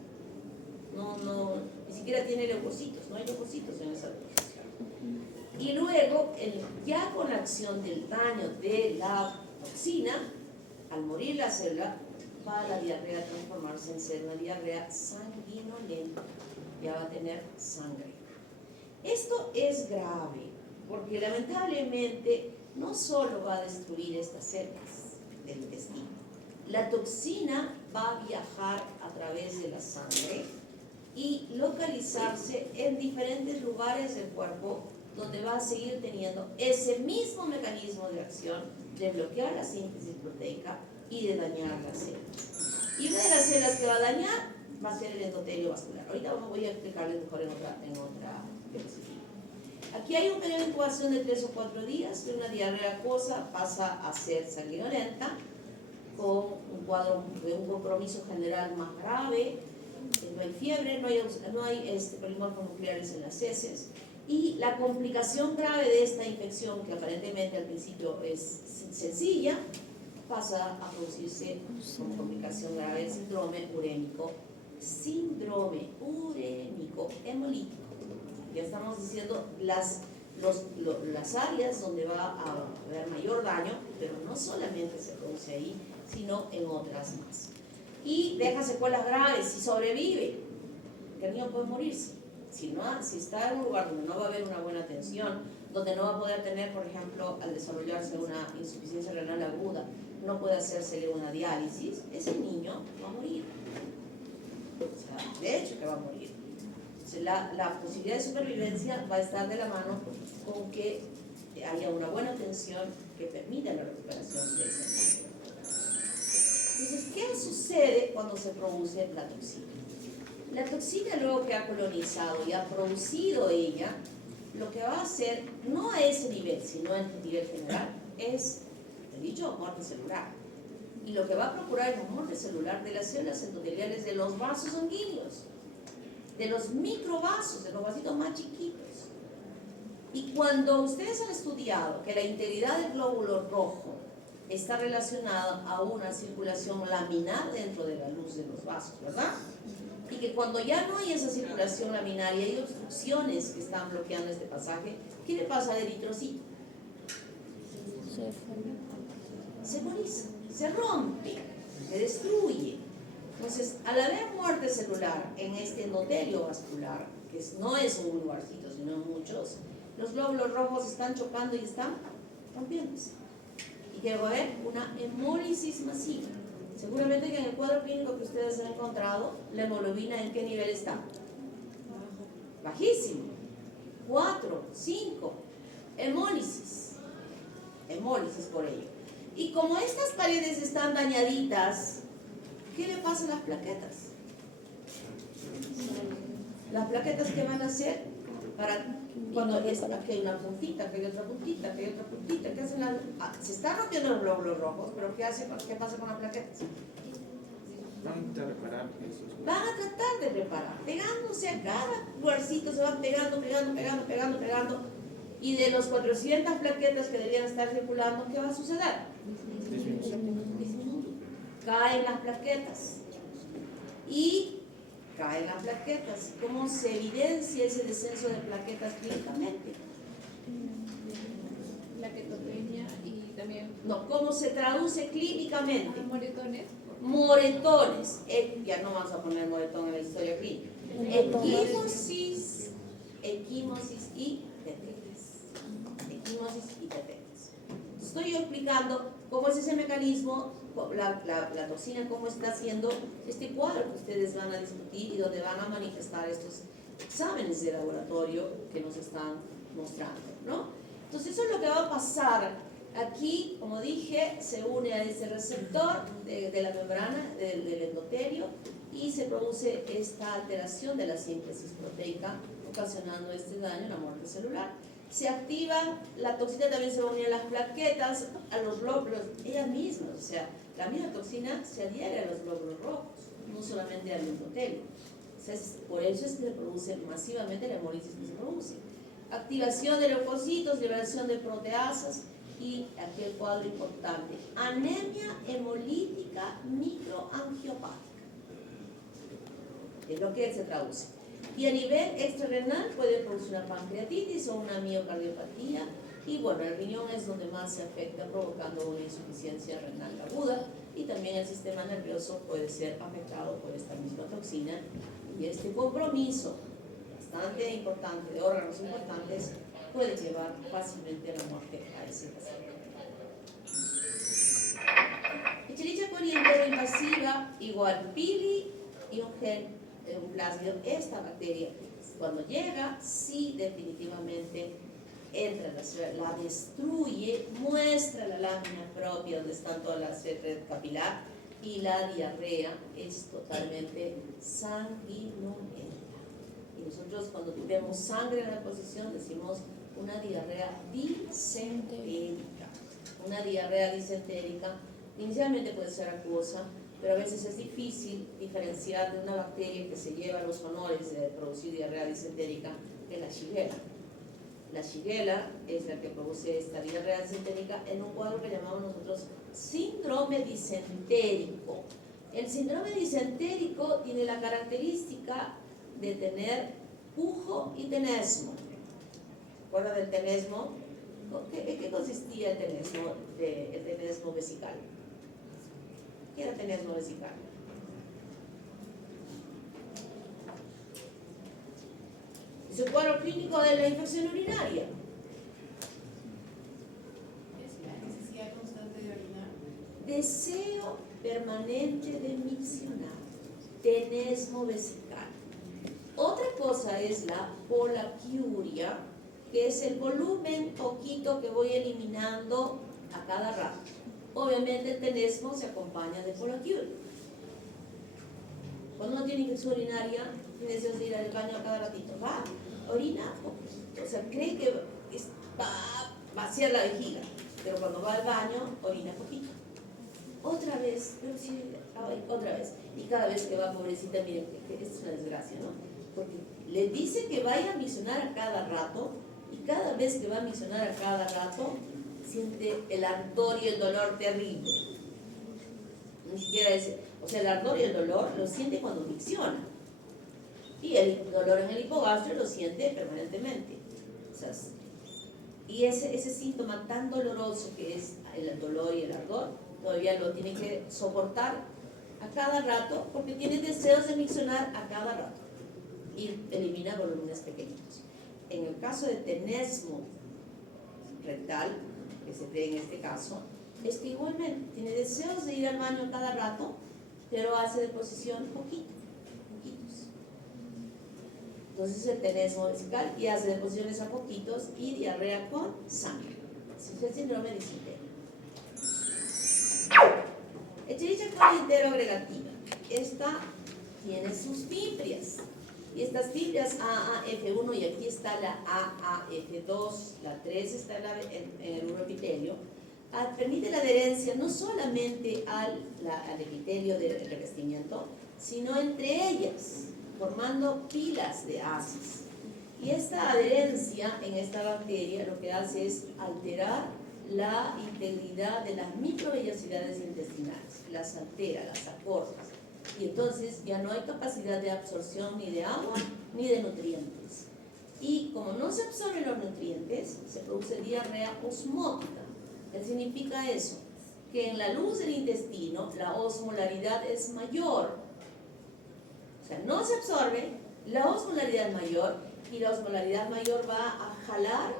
Ni siquiera tiene leucocitos, no hay leucocitos en esa posición. Y luego, ya con la acción del daño de la toxina, al morir la célula, va la diarrea a transformarse en célula diarrea sanguinolenta. Ya va a tener sangre. Esto es grave, porque lamentablemente no solo va a destruir estas células del intestino, la toxina va a viajar a través de la sangre y localizarse en diferentes lugares del cuerpo donde va a seguir teniendo ese mismo mecanismo de acción de bloquear la síntesis proteica y de dañar las células. Y una de las células que va a dañar va a ser el endotelio vascular. Ahorita voy a explicarles mejor en otra diapositiva. Aquí hay un periodo de incubación de 3 o 4 días, de una diarrea acuosa pasa a ser sanguinolenta con un cuadro de un compromiso general más grave, no hay fiebre, no hay polimorfos nucleares en las heces, y la complicación grave de esta infección, que aparentemente al principio es sencilla, pasa a producirse como complicación grave el síndrome urémico hemolítico. Ya estamos diciendo las áreas donde va a haber mayor daño, pero no solamente se produce ahí, sino en otras más. Y deja secuelas graves. Si sobrevive, el niño puede morirse. Si está en un lugar donde no va a haber una buena atención, donde no va a poder tener, por ejemplo, al desarrollarse una insuficiencia renal aguda, no puede hacérsele una diálisis, ese niño va a morir. O sea, de hecho que va a morir. Entonces, la posibilidad de supervivencia va a estar de la mano con que haya una buena atención que permita la recuperación de ese niño. Entonces, ¿qué sucede cuando se produce la toxina? La toxina, luego que ha colonizado y ha producido ella, lo que va a hacer, no a ese nivel, sino a nivel general, es, he dicho, muerte celular. Y lo que va a procurar es la muerte celular de las células endoteliales de los vasos sanguíneos, de los microvasos, de los vasitos más chiquitos. Y cuando ustedes han estudiado que la integridad del glóbulo rojo está relacionada a una circulación laminar dentro de la luz de los vasos, ¿verdad? Y que cuando ya no hay esa circulación laminar y hay obstrucciones que están bloqueando este pasaje, ¿qué le pasa al eritrocito? Se poniza, se rompe, se destruye. Entonces, al haber muerte celular en este endotelio vascular, que no es un lugarcito, sino muchos, los glóbulos rojos están chocando y están rompiéndose. Y que va a haber una hemólisis masiva. Seguramente que en el cuadro clínico que ustedes han encontrado, la hemoglobina ¿en qué nivel está? Bajísimo. 4, 5. Hemólisis por ello. Y como estas paredes están dañaditas, ¿qué le pasa a las plaquetas? Las plaquetas, ¿qué van a hacer? Cuando aquí hay una puntita, que hay otra puntita, que hay otra puntita, ¿qué hacen se están rompiendo los glóbulos rojos, pero ¿qué pasa con las plaquetas? Van a intentar reparar esos. Van a tratar de reparar, pegándose a cada lugarcito, se van pegando, y de los 400 plaquetas que debían estar circulando, ¿qué va a suceder? Caen las plaquetas. ¿Cómo se evidencia ese descenso de plaquetas clínicamente? Plaquetopenia y también No, ¿cómo se traduce clínicamente? moretones. Moretones. Ya no vamos a poner moretón en la historia clínica. Equimosis y tetetes. Estoy yo explicando cómo es ese mecanismo, la toxina, cómo está haciendo este cuadro que ustedes van a discutir y donde van a manifestar estos exámenes de laboratorio que nos están mostrando, ¿no? Entonces eso es lo que va a pasar. Aquí, como dije, se une a ese receptor de la membrana del endotelio y se produce esta alteración de la síntesis proteica, ocasionando este daño, la muerte celular. Se activa, la toxina también se va a unir a las plaquetas, a los glóbulos, ellas mismas, o sea, la misma toxina se adhiere a los glóbulos rojos, no solamente al endotelio. Entonces, por eso es que se produce masivamente la hemólisis que se produce. Activación de leucocitos, liberación de proteasas y aquí el cuadro importante, anemia hemolítica microangiopática. Es lo que se traduce. Y a nivel extrarrenal puede producir una pancreatitis o una miocardiopatía. Y bueno, el riñón es donde más se afecta, provocando una insuficiencia renal aguda. Y también el sistema nervioso puede ser afectado por esta misma toxina. Y este compromiso bastante importante de órganos importantes puede llevar fácilmente a la muerte a ese paciente. Escherichia coli enteroinvasiva igual pili y un gen un plasmio. Esta bacteria cuando llega, sí definitivamente entra en la célula, la destruye, muestra la lámina propia donde están todas las red capilar y la diarrea es totalmente sanguinolenta. Y nosotros cuando vemos sangre en la posición decimos una diarrea disentérica. Una diarrea disentérica Inicialmente puede ser acuosa, pero a veces es difícil diferenciar de una bacteria que se lleva los honores de producir diarrea disentérica, que es la Shigella. La Shigella es la que produce esta diarrea disentérica en un cuadro que llamamos nosotros síndrome disentérico. El síndrome disentérico tiene la característica de tener pujo y tenesmo. ¿Se acuerdan del tenesmo? ¿En qué consistía el tenesmo vesical? ¿Qué era tenesmo vesical? Es un cuadro clínico de la infección urinaria. Es la necesidad constante de orinar. Deseo permanente de miccionar. Tenesmo vesical. Otra cosa es la polaquiuria, que es el volumen poquito que voy eliminando a cada rato. Obviamente el tenesmo se acompaña de polaquiuria. Cuando uno tiene infección urinaria, tiene deseos de ir al baño a cada ratito. Va, orina poquito. O sea, cree que va a vaciar la vejiga, pero cuando va al baño, orina poquito. Otra vez, pero sí, otra vez. Y cada vez que va, pobrecita, miren, que es una desgracia, ¿no? Porque le dice que vaya a misionar a cada rato, y cada vez que va a misionar a cada rato, siente el ardor y el dolor terrible. Ni siquiera es, o sea, el ardor y el dolor lo siente cuando micciona. Y el dolor en el hipogastrio lo siente permanentemente. O sea, y ese síntoma tan doloroso que es el dolor y el ardor, todavía lo tiene que soportar a cada rato porque tiene deseos de miccionar a cada rato y elimina volúmenes pequeñitos. En el caso de tenesmo rectal, que se ve en este caso, es que igualmente tiene deseos de ir al baño cada rato, pero hace deposición poquitos. Entonces el tenesmo vesical y hace deposiciones a poquitos y diarrea con sangre. Ese es el síndrome disentérico. Escherichia coli enteroagregativa. Esta tiene sus fibrias. Y estas fibrias AAF1, y aquí está la AAF2, la 3 está en el uroepitelio, permite la adherencia no solamente al epitelio del revestimiento, sino entre ellas, formando pilas de haces. Y esta adherencia en esta bacteria lo que hace es alterar la integridad de las microvellosidades intestinales, las altera, las acorta. Y entonces ya no hay capacidad de absorción ni de agua ni de nutrientes. Y como no se absorben los nutrientes, se produce diarrea osmótica. ¿Qué significa eso? Que en la luz del intestino la osmolaridad es mayor. O sea, no se absorbe, la osmolaridad es mayor y la osmolaridad mayor va a jalar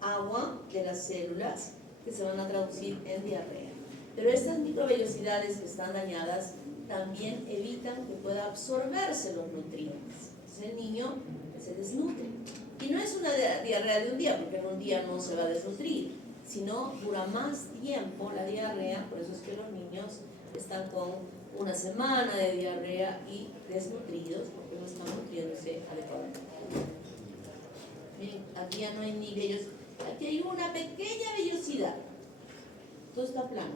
agua de las células que se van a traducir en diarrea. Pero estas microvellosidades que están dañadas también evitan que pueda absorberse los nutrientes. Entonces el niño se desnutre. Y no es una diarrea de un día, porque en un día no se va a desnutrir, sino dura más tiempo la diarrea. Por eso es que los niños están con una semana de diarrea y desnutridos, porque no están nutriéndose adecuadamente. Miren, aquí ya no hay ni vellos, aquí hay una pequeña vellosidad. Todo está plano.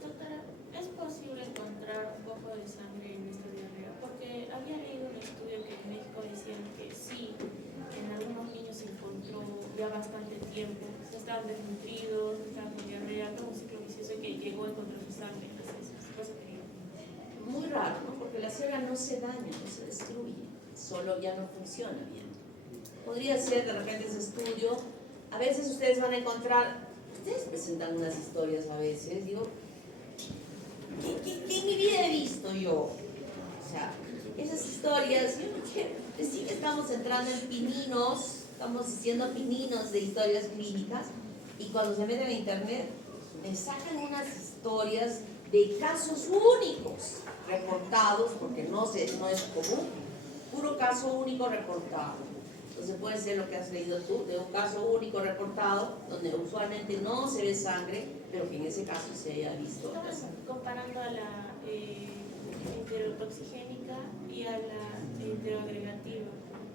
Doctora, ¿es posible encontrar un poco de sangre en esta diarrea? Porque había leído un estudio que en México decían que sí, en algunos niños se encontró ya bastante tiempo, estaban desnutridos, estaban con diarrea, todo un ciclo vicioso que llegó a encontrarse sangre en las heces. Muy raro, ¿no? Porque la célula no se daña, no se destruye, solo ya no funciona bien. Podría ser de repente ese estudio. A veces ustedes van a encontrar, ustedes presentan unas historias a veces, digo, ¿qué en mi vida he visto yo? O sea, esas historias, yo no quiero, sí que estamos entrando en pininos, estamos haciendo pininos de historias clínicas, y cuando se meten a internet, me sacan unas historias de casos únicos reportados, porque no es común, puro caso único reportado. Entonces puede ser lo que has leído tú, de un caso único reportado, donde usualmente no se ve sangre, pero que en ese caso se haya visto. Estamos comparando a la enterotoxigénica y a la enteroagregativa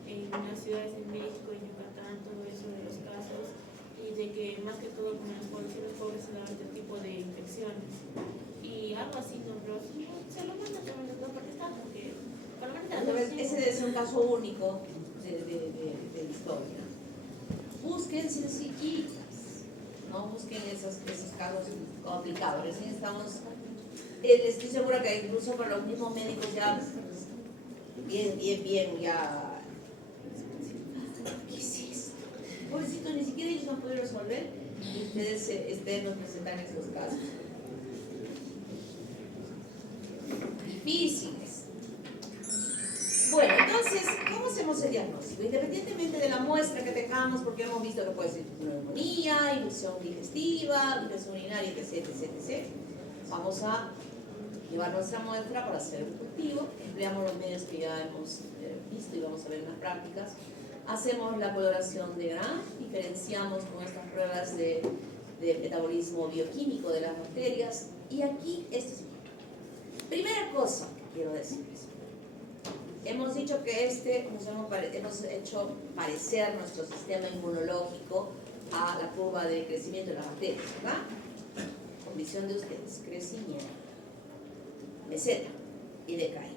en las ciudades de México, en Yucatán, todo eso de los casos, y de que más que todo con las poblaciones pobres se da este tipo de infecciones. ser un caso único de historia. Busquen sencillitas, no busquen esos casos complicados. Recién estamos, estoy segura que incluso para los mismos médicos ya, bien, ya, ¿qué es esto? Pobrecito, ni siquiera ellos han podido resolver y ustedes nos presentan estos casos. Difíciles. Bueno, entonces, ¿cómo hacemos el diagnóstico? Independientemente de la muestra que tengamos, porque hemos visto que puede ser neumonía, infección digestiva, infección urinaria, etc. Vamos a llevar nuestra muestra para hacer el cultivo, empleamos los medios que ya hemos visto y vamos a ver en las prácticas. Hacemos la coloración de Gram, diferenciamos con estas pruebas de metabolismo bioquímico de las bacterias, y aquí esto es importante. Primera cosa que quiero decirles. Hemos dicho que hemos hecho parecer nuestro sistema inmunológico a la curva de crecimiento de las bacterias, ¿verdad? Condición de ustedes, crecimiento, meseta y decaída.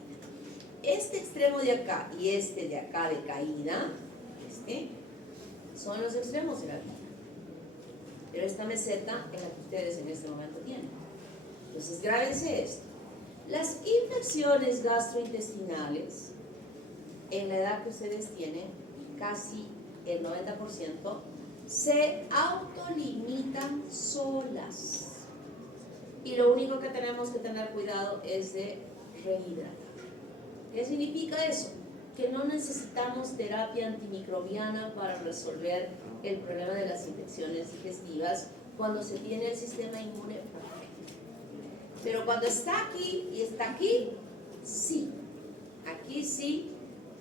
Este extremo de acá y este de acá de caída, son los extremos de la vida. Pero esta meseta es la que ustedes en este momento tienen. Entonces, grábense esto. Las infecciones gastrointestinales, en la edad que ustedes tienen, casi el 90%, se autolimitan solas. Y lo único que tenemos que tener cuidado es de rehidratar. ¿Qué significa eso? Que no necesitamos terapia antimicrobiana para resolver el problema de las infecciones digestivas cuando se tiene el sistema inmune perfecto. Pero cuando está aquí y está aquí, sí. Aquí sí,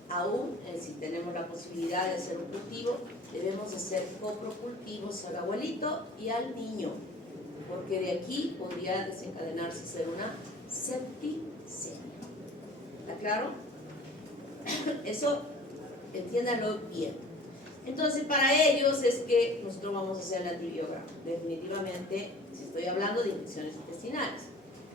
aún si tenemos la posibilidad de hacer un cultivo, debemos hacer coprocultivos al abuelito y al niño, porque de aquí podría desencadenarse ser una septicemia. ¿Está claro? Eso, entiéndanlo bien. Entonces, para ellos es que nosotros vamos a hacer el antibiograma. Definitivamente, si estoy hablando de infecciones intestinales,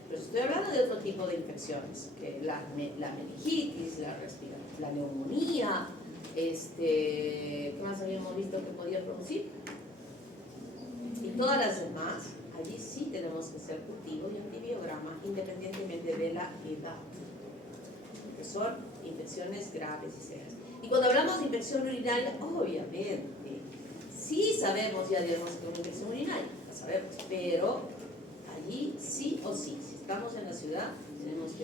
pero si estoy hablando de otro tipo de infecciones, que la meningitis, la neumonía, ¿qué más habíamos visto que podía producir? Y todas las demás, allí sí tenemos que hacer cultivo y antibiograma, independientemente de la edad, que son infecciones graves y serias. Y cuando hablamos de infección urinaria, obviamente, sí sabemos ya diagnosticar una infección urinaria, la sabemos, pero allí sí o sí, si estamos en la ciudad, tenemos que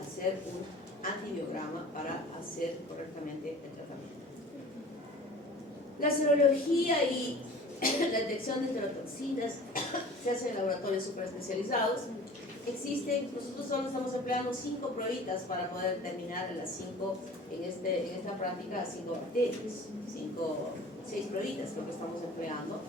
hacer un antibiograma para hacer correctamente el tratamiento. La serología y la detección de enterotoxinas se hace en laboratorios super especializados. Existen, nosotros solo estamos empleando 5 pruebitas para poder determinar en las 5, en esta práctica, 5 bacterias, 6 pruebitas lo que estamos empleando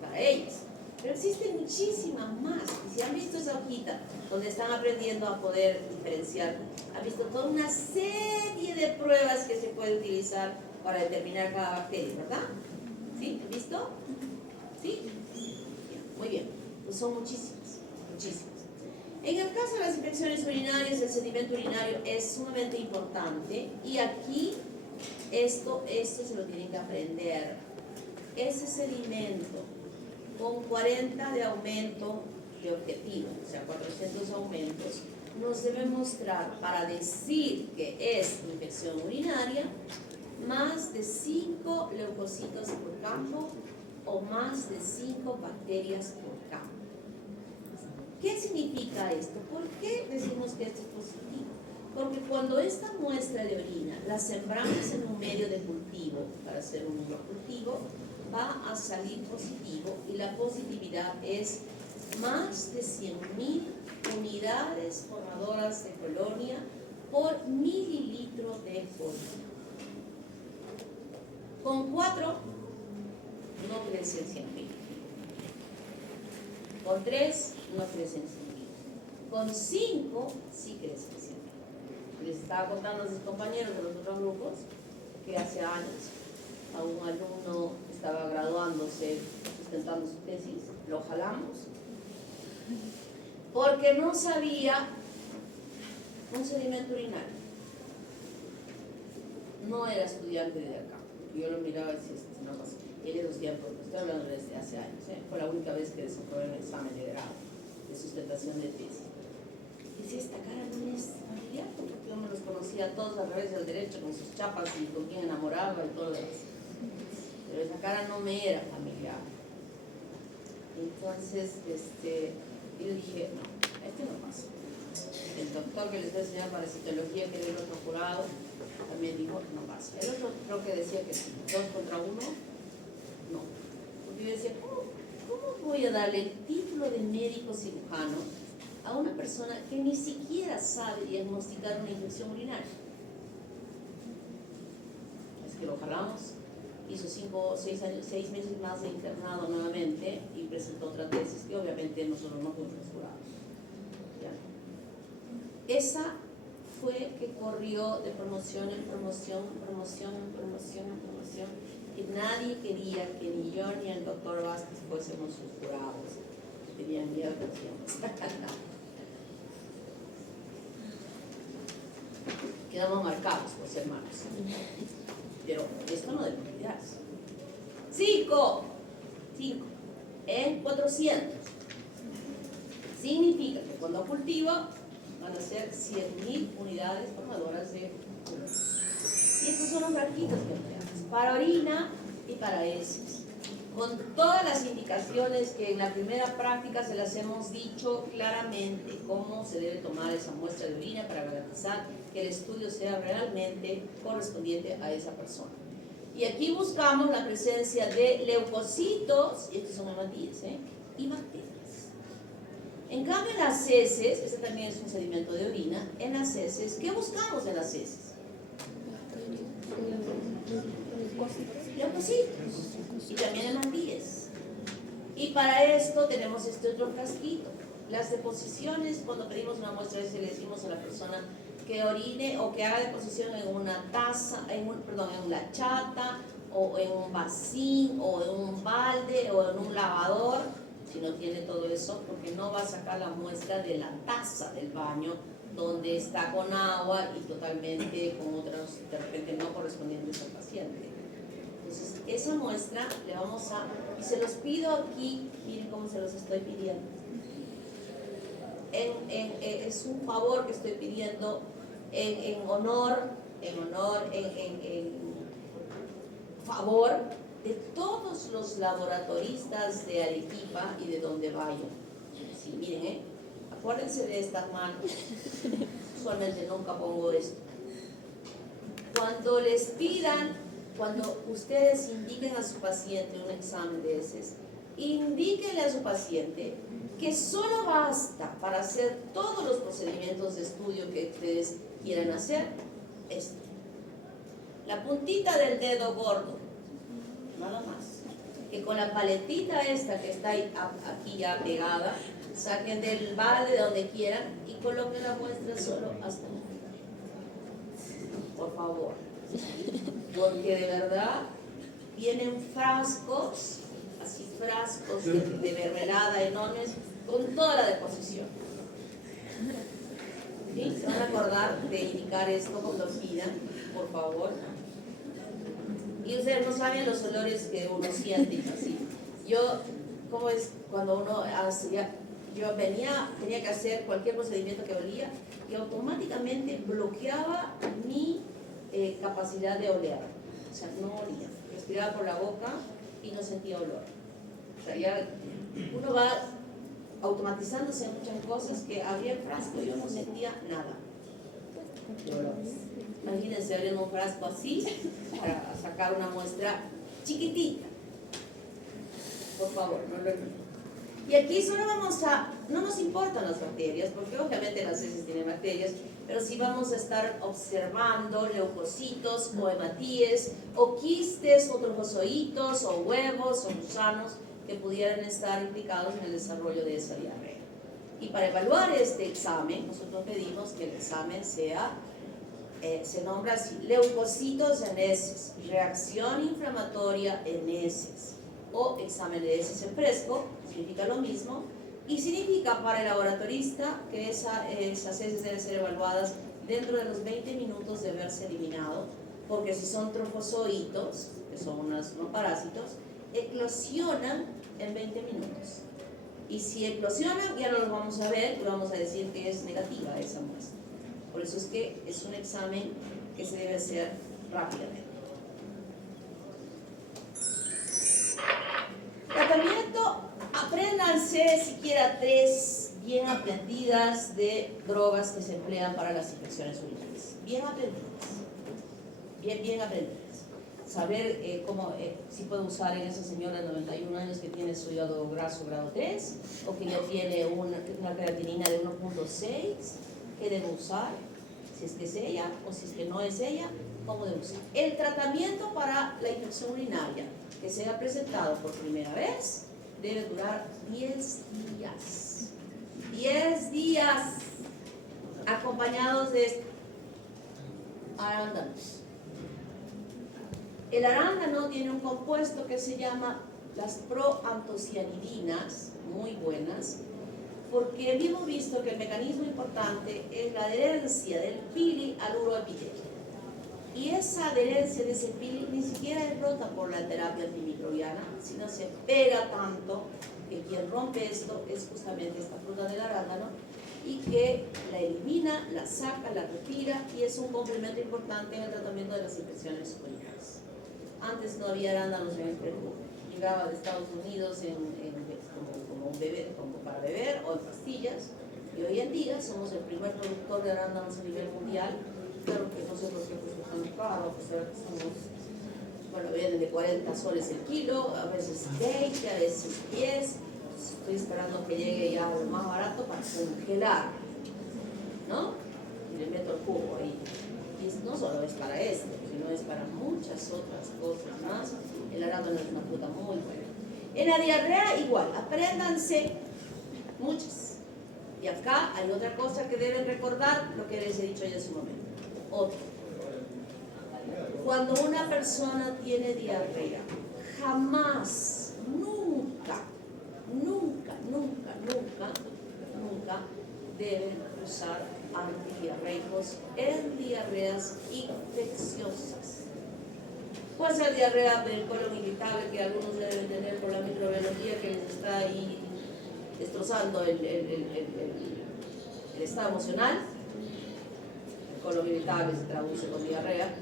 para ellas. Pero existen muchísimas más. Y si han visto esa hojita donde están aprendiendo a poder diferenciar, han visto toda una serie de pruebas que se puede utilizar para determinar cada bacteria, ¿verdad? ¿Sí? ¿Han visto? ¿Sí? Muy bien. Pues son muchísimas, muchísimas. En el caso de las infecciones urinarias, el sedimento urinario es sumamente importante, y aquí esto se lo tienen que aprender. Ese sedimento con 40 de aumento de objetivo, o sea 400 aumentos, nos debe mostrar, para decir que es infección urinaria, más de 5 leucocitos por campo o más de 5 bacterias por campo. ¿Qué significa esto? ¿Por qué decimos que esto es positivo? Porque cuando esta muestra de orina la sembramos en un medio de cultivo, para hacer un cultivo, va a salir positivo, y la positividad es más de 100.000 unidades formadoras de colonia por mililitro de orina. Con 4 no crecen 100.000. Con 3 no crecen 100.000. Con 5 sí crecen 100.000. Les estaba contando a sus compañeros de los otros grupos que hace años a un alumno estaba graduándose, sustentando su tesis, lo jalamos porque no sabía un sedimento urinario. no era estudiante de acá. Yo lo miraba y decía, no pasa. Él es tiempos, estoy hablando desde hace años, fue la única vez que desaprobé un examen de grado de sustentación de tesis. Y decía, esta cara no es familiar, porque yo me los conocía a todos al revés del derecho, con sus chapas y con quien enamoraba y todo lo demás. Pero esa cara no me era familiar. Entonces, yo dije, no, no pasa. El doctor que les voy a enseñar para citología, que era el otro jurado, también dijo, no pasa. El otro creo que decía que sí, 2 contra 1, no. Porque yo decía, ¿cómo voy a darle el título de médico cirujano a una persona que ni siquiera sabe diagnosticar una infección urinaria? Es que lo jalamos, hizo 6 meses más de internado nuevamente y presentó otra tesis que obviamente nosotros no fuimos jurados. Esa fue que corrió de promoción en promoción, y nadie quería que ni yo ni el doctor Vázquez fuésemos sus jurados. Tenían miedo que quedamos marcados por ser malos. Pero esto no debe olvidarse. 5 en 400 significa que cuando cultivo van a ser 100.000 unidades formadoras de orina. Y estos son los grafitos que empleamos para orina y para heces, con todas las indicaciones que en la primera práctica se las hemos dicho claramente cómo se debe tomar esa muestra de orina para garantizar que el estudio sea realmente correspondiente a esa persona. Y aquí buscamos la presencia de leucocitos, y estos son hematíes, y bacterias. En cambio, en las heces, este también es un sedimento de orina, en las heces, ¿qué buscamos en las heces? Leucocitos y también hematíes. Y para esto tenemos este otro frasquito. Las deposiciones, cuando pedimos una muestra de heces, le decimos a la persona que orine o que haga deposición en una taza, en una chata, o en un vasín, o en un balde, o en un lavador, si no tiene todo eso, porque no va a sacar la muestra de la taza del baño, donde está con agua y totalmente con otros, de repente no correspondientes al paciente. Entonces, esa muestra le vamos a, y se los pido aquí, miren cómo se los estoy pidiendo. Es un favor que estoy pidiendo en favor de todos los laboratoristas de Arequipa y de donde vayan. Sí, miren, acuérdense de estas manos. Usualmente nunca pongo esto. Cuando les pidan, cuando ustedes indiquen a su paciente un examen de heces, indíquenle a su paciente que solo basta para hacer todos los procedimientos de estudio que ustedes quieran hacer esto. La puntita del dedo gordo, nada más. Que con la paletita esta que está ahí, aquí ya pegada, saquen del balde de donde quieran y coloquen la muestra solo hasta el final. Por favor. Porque de verdad vienen frascos, así frascos de mermelada enormes, con toda la deposición. ¿Sí? Se van a acordar de indicar esto cuando pidan, por favor. Y ustedes no saben los olores que uno siente así. Yo, ¿cómo es cuando uno hacía? Yo tenía que hacer cualquier procedimiento que olía y automáticamente bloqueaba mi capacidad de oler. O sea, no olía. Respiraba por la boca y no sentía olor. O sea, ya uno va automatizándose en muchas cosas que abría el frasco y yo no sentía nada de olores. Imagínense abriendo un frasco así para sacar una muestra chiquitita. Por favor, no lo olviden. Y aquí solo no nos importan las bacterias, porque obviamente las heces tienen bacterias, pero sí vamos a estar observando leucocitos o hematíes, o quistes, o trofozoitos, o huevos, o gusanos que pudieran estar implicados en el desarrollo de esa diarrea. Y para evaluar este examen, nosotros pedimos que el examen se nombra así: leucocitos en heces, reacción inflamatoria en heces, o examen de heces en fresco, significa lo mismo, y significa para el laboratorista que esas heces deben ser evaluadas dentro de los 20 minutos de haberse eliminado porque si son trofozoitos, que son unos parásitos, eclosionan en 20 minutos. Y si eclosionan, ya no los vamos a ver y vamos a decir que es negativa esa muestra. Por eso es que es un examen que se debe hacer rápidamente. Tratamiento, apréndanse siquiera 3 bien aprendidas de drogas que se emplean para las infecciones urinarias. Bien aprendidas. Bien aprendidas. Saber si puedo usar en esa señora de 91 años que tiene su hígado graso grado 3 o que ya tiene una creatinina de 1.6, ¿qué debo usar? Si es que es ella o si es que no es ella, ¿cómo debo usar? El tratamiento para la infección urinaria que sea presentado por primera vez debe durar 10 días. 10 días acompañados de arándanos. El arándano tiene un compuesto que se llama las proantocianidinas, muy buenas, porque hemos visto que el mecanismo importante es la adherencia del pili al uroepitelio. Y esa adherencia de ese pili ni siquiera es rota por la terapia antimicrobiana, sino se pega tanto que quien rompe esto es justamente esta fruta del arándano y que la elimina, la saca, la retira y es un complemento importante en el tratamiento de las infecciones urinarias. Antes no había arándanos en el Perú, llegaba de Estados Unidos como para beber o en pastillas, y hoy en día somos el primer productor de arándanos a nivel mundial. Claro que no sé por qué pues tan caro, pues ahora que somos, vienen de 40 soles el kilo, a veces 20, a veces 10. Estoy esperando que llegue ya lo más barato para congelar, ¿no? Y le meto el jugo ahí. Y no solo es para esto, sino es para muchas otras cosas más. El arándano es una fruta muy buena. En la diarrea igual, apréndanse muchas. Y acá hay otra cosa que deben recordar, lo que les he dicho ya hace un momento. Otro. Cuando una persona tiene diarrea, jamás, nunca deben usar antidiarreicos en diarreas infecciosas. Puede ser diarrea del colon irritable que algunos deben tener por la microbiología que les está ahí destrozando el estado emocional. El colon irritable se traduce con diarrea.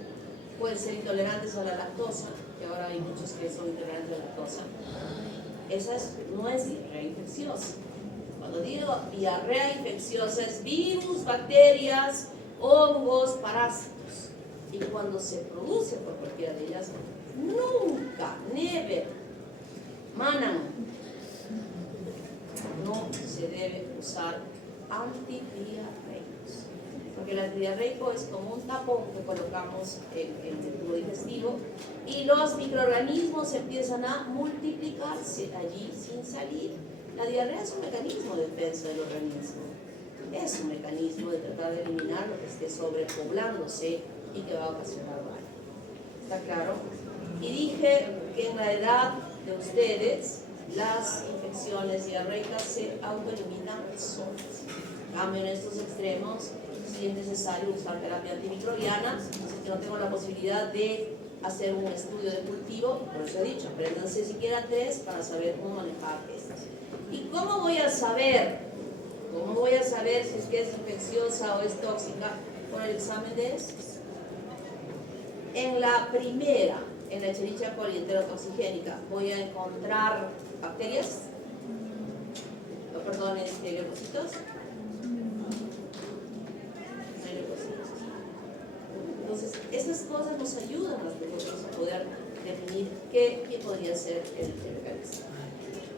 Pueden ser intolerantes a la lactosa, que ahora hay muchos que son intolerantes a la lactosa. Esa no es diarrea infecciosa. Cuando digo diarrea infecciosa es virus, bacterias, hongos, parásitos. Y cuando se produce por cualquiera de ellas, nunca, never, manan, no se debe usar antidiarreicos. Porque el antidiarreico es como un tapón que colocamos en el tubo digestivo y los microorganismos empiezan a multiplicarse allí sin salir. La diarrea es un mecanismo de defensa del organismo. Es un mecanismo de tratar de eliminar lo que esté sobrepoblándose y que va a ocasionar daño. ¿Está claro? Y dije que en la edad de ustedes las infecciones diarreicas se autoeliminan solas. En cambio, en estos extremos sí es necesario usar terapia antimicrobiana, así que no tengo la posibilidad de hacer un estudio de cultivo, por eso he dicho, apréndanse siquiera 3 para saber cómo manejar estas. ¿Y cómo voy a saber? ¿Cómo voy a saber si es que es infecciosa o es tóxica? Con el examen de heces. En la primera, en la Escherichia coli enterotoxigénica, voy a encontrar bacterias, perdón, leucocitos. Entonces, esas cosas nos ayudan a nosotros a poder definir qué podría ser el mecanismo.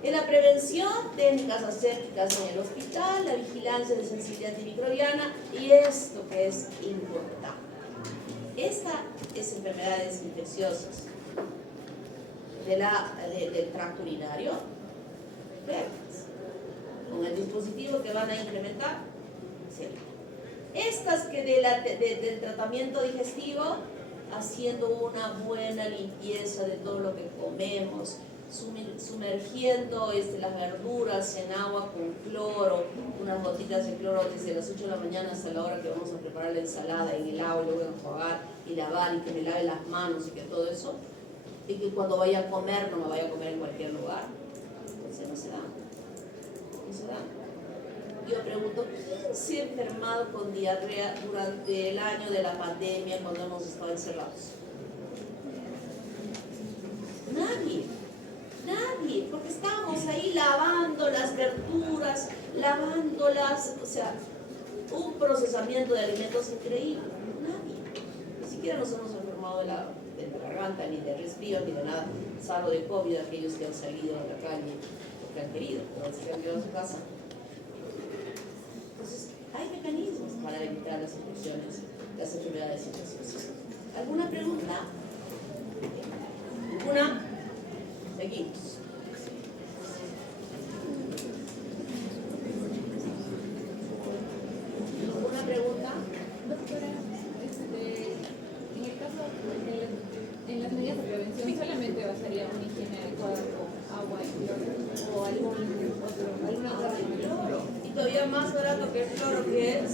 En la prevención, técnicas asépticas en el hospital, la vigilancia de sensibilidad antimicrobiana y esto que es importante. Estas enfermedades infecciosas del tracto urinario, con el dispositivo que van a implementar, sí. Estas que del tratamiento digestivo, haciendo una buena limpieza de todo lo que comemos, sumergiendo las verduras en agua con cloro, unas gotitas de cloro desde las 8 de la mañana hasta la hora que vamos a preparar la ensalada en el agua, luego enjuagar y lavar y que me lave las manos y que todo eso, y que cuando vaya a comer no me vaya a comer en cualquier lugar. Entonces no se da. No se da. Yo pregunto, ¿quién se ha enfermado con diarrea durante el año de la pandemia cuando hemos estado encerrados? Nadie. Nadie, porque estábamos ahí lavando las verduras, lavándolas, o sea, un procesamiento de alimentos increíble. Nadie. Ni siquiera nos hemos enfermado de la garganta, ni de resfrío, ni de nada, salvo de COVID, aquellos que han salido a la calle porque han querido, pero se han quedado en su casa. Entonces, hay mecanismos para evitar las infecciones, las enfermedades infecciosas. ¿Alguna pregunta? ¿Alguna? Seguimos. ¿Alguna pregunta? Doctora, en el caso, en las medidas de prevención, ¿solamente bastaría una higiene adecuada con agua y cloro? ¿O alguna otra recomendación? Y todavía más barato que el cloro, que es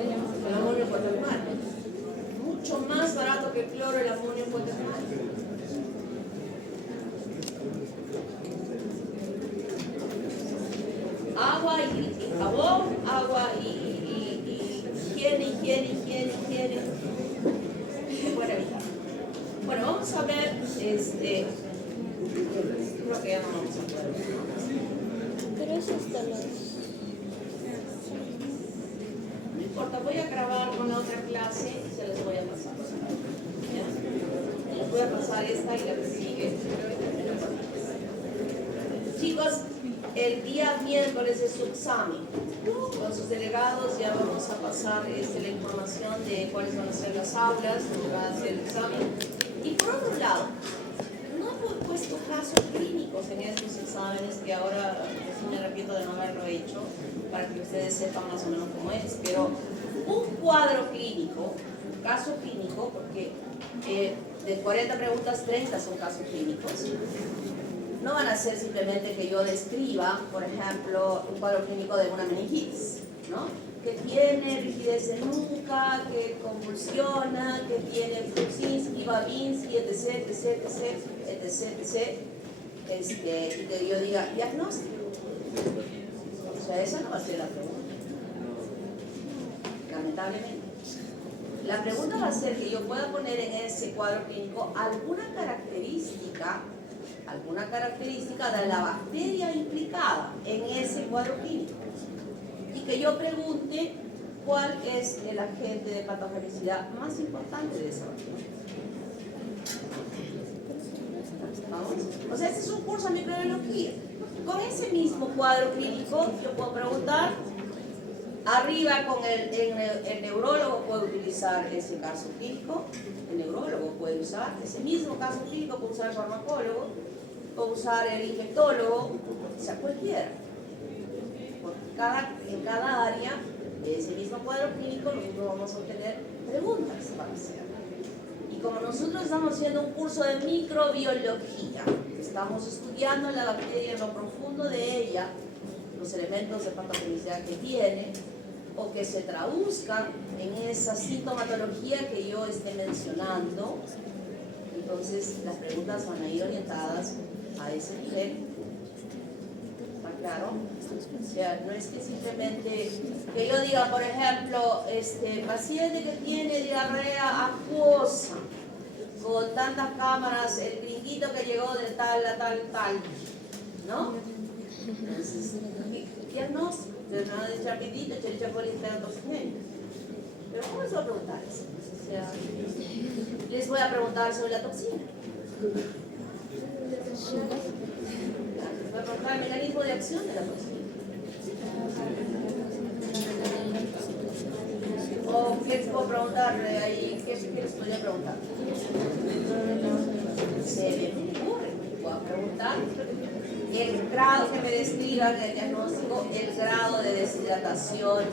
el amonio cuaternario. Mucho más barato que el cloro, el amonio cuaternario. Agua y jabón, agua y higiene. Se puede evitar. Bueno, vamos a ver, creo que ya no vamos a poder. Pero eso está los... No importa, voy a grabar con la otra clase y se les voy a pasar. ¿Ya? Les voy a pasar esta y la que sigue. Chicos, el día miércoles es su examen. Con sus delegados ya vamos a pasar la información de cuáles van a ser las aulas, donde van a hacer el examen. Y por otro lado, no hemos puesto casos clínicos en estos exámenes, que ahora me arrepiento de no haberlo hecho, para que ustedes sepan más o menos cómo es. Pero un cuadro clínico, un caso clínico, porque de 40 preguntas, 30 son casos clínicos. No van a ser simplemente que yo describa, por ejemplo, un cuadro clínico de una meningitis, ¿no? Que tiene rigidez de nuca, que convulsiona, que tiene Brudzinski, Babinski, etc. Y que yo diga, diagnóstico. O sea, esa no va a ser la pregunta. Lamentablemente. La pregunta va a ser que yo pueda poner en ese cuadro clínico alguna característica de la bacteria implicada en ese cuadro clínico. Y que yo pregunte cuál es el agente de patogenicidad más importante de esa bacteria. ¿Vamos? O sea, este es un curso de microbiología. Con ese mismo cuadro clínico yo puedo preguntar, arriba con el neurólogo puede utilizar ese caso clínico, el neurólogo puede usar ese mismo caso clínico, puede usar el farmacólogo, puede usar el infectólogo, o sea, cualquiera. Porque en cada área de ese mismo cuadro clínico nosotros vamos a obtener preguntas para hacer. Y como nosotros estamos haciendo un curso de microbiología, estamos estudiando la bacteria en lo profundo de ella, los elementos de patogenicidad que tiene, o que se traduzcan en esa sintomatología que yo esté mencionando, entonces las preguntas van a ir orientadas a ese nivel. ¿Está claro? O sea, no es que simplemente que yo diga, por ejemplo, paciente que tiene diarrea acuosa, con tantas cámaras, el gringuito que llegó de tal a tal, ¿no? Entonces, diagnóstico, de nada de chapitito, cherichapolistenotoxigenia. Pero ¿cómo les voy a preguntar eso? O sea, les voy a preguntar sobre la toxina. Les voy a preguntar el mecanismo de acción de la toxina. ¿O qué les puedo preguntar ahí? ¿Qué les podría preguntar? Se me ocurre, puedo preguntar el grado que me describan el diagnóstico, el grado de deshidratación,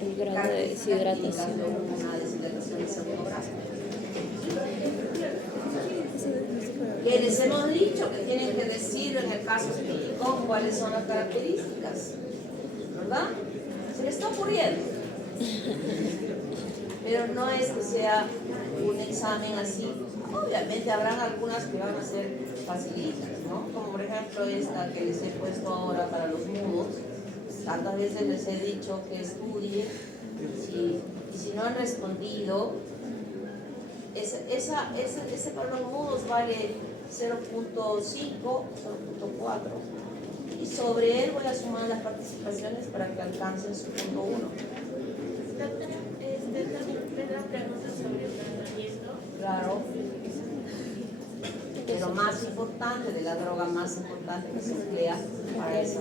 El grado de deshidratación. Una deshidratación de segundo grado. Que les hemos dicho que tienen que decir en el caso específico cuáles son las características, ¿verdad? Se les está ocurriendo. Pero no es que sea un examen así. Obviamente habrán algunas que van a ser facilitas, ¿no? Como por ejemplo esta que les he puesto ahora para los mudos. Tantas veces les he dicho que estudien y si no han respondido, ese para los mudos vale 0.5, 0.4 y sobre él voy a sumar las participaciones para que alcancen su punto 1. Doctora, también tendrán preguntas sobre el tratamiento. Claro. De lo más importante, de la droga más importante que se emplea para eso.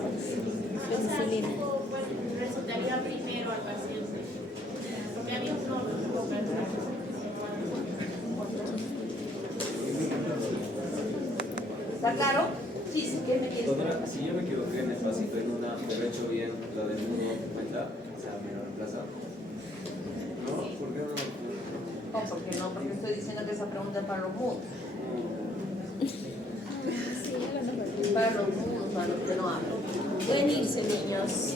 Penicilina. Bueno, recetaría primero al paciente. Porque había un ¿Está claro? Sí, sí, ¿qué me quieres Doctora, si yo me equivoqué en el pasito en una, pero he hecho bien la del mundo, cuenta, o sea, me lo reemplaza. ¿No? ¿Por qué no? No, ¿por qué no? Porque estoy diciendo que esa pregunta es para los mudos. Para los mudos, para los que no hablan. Pueden irse, niños.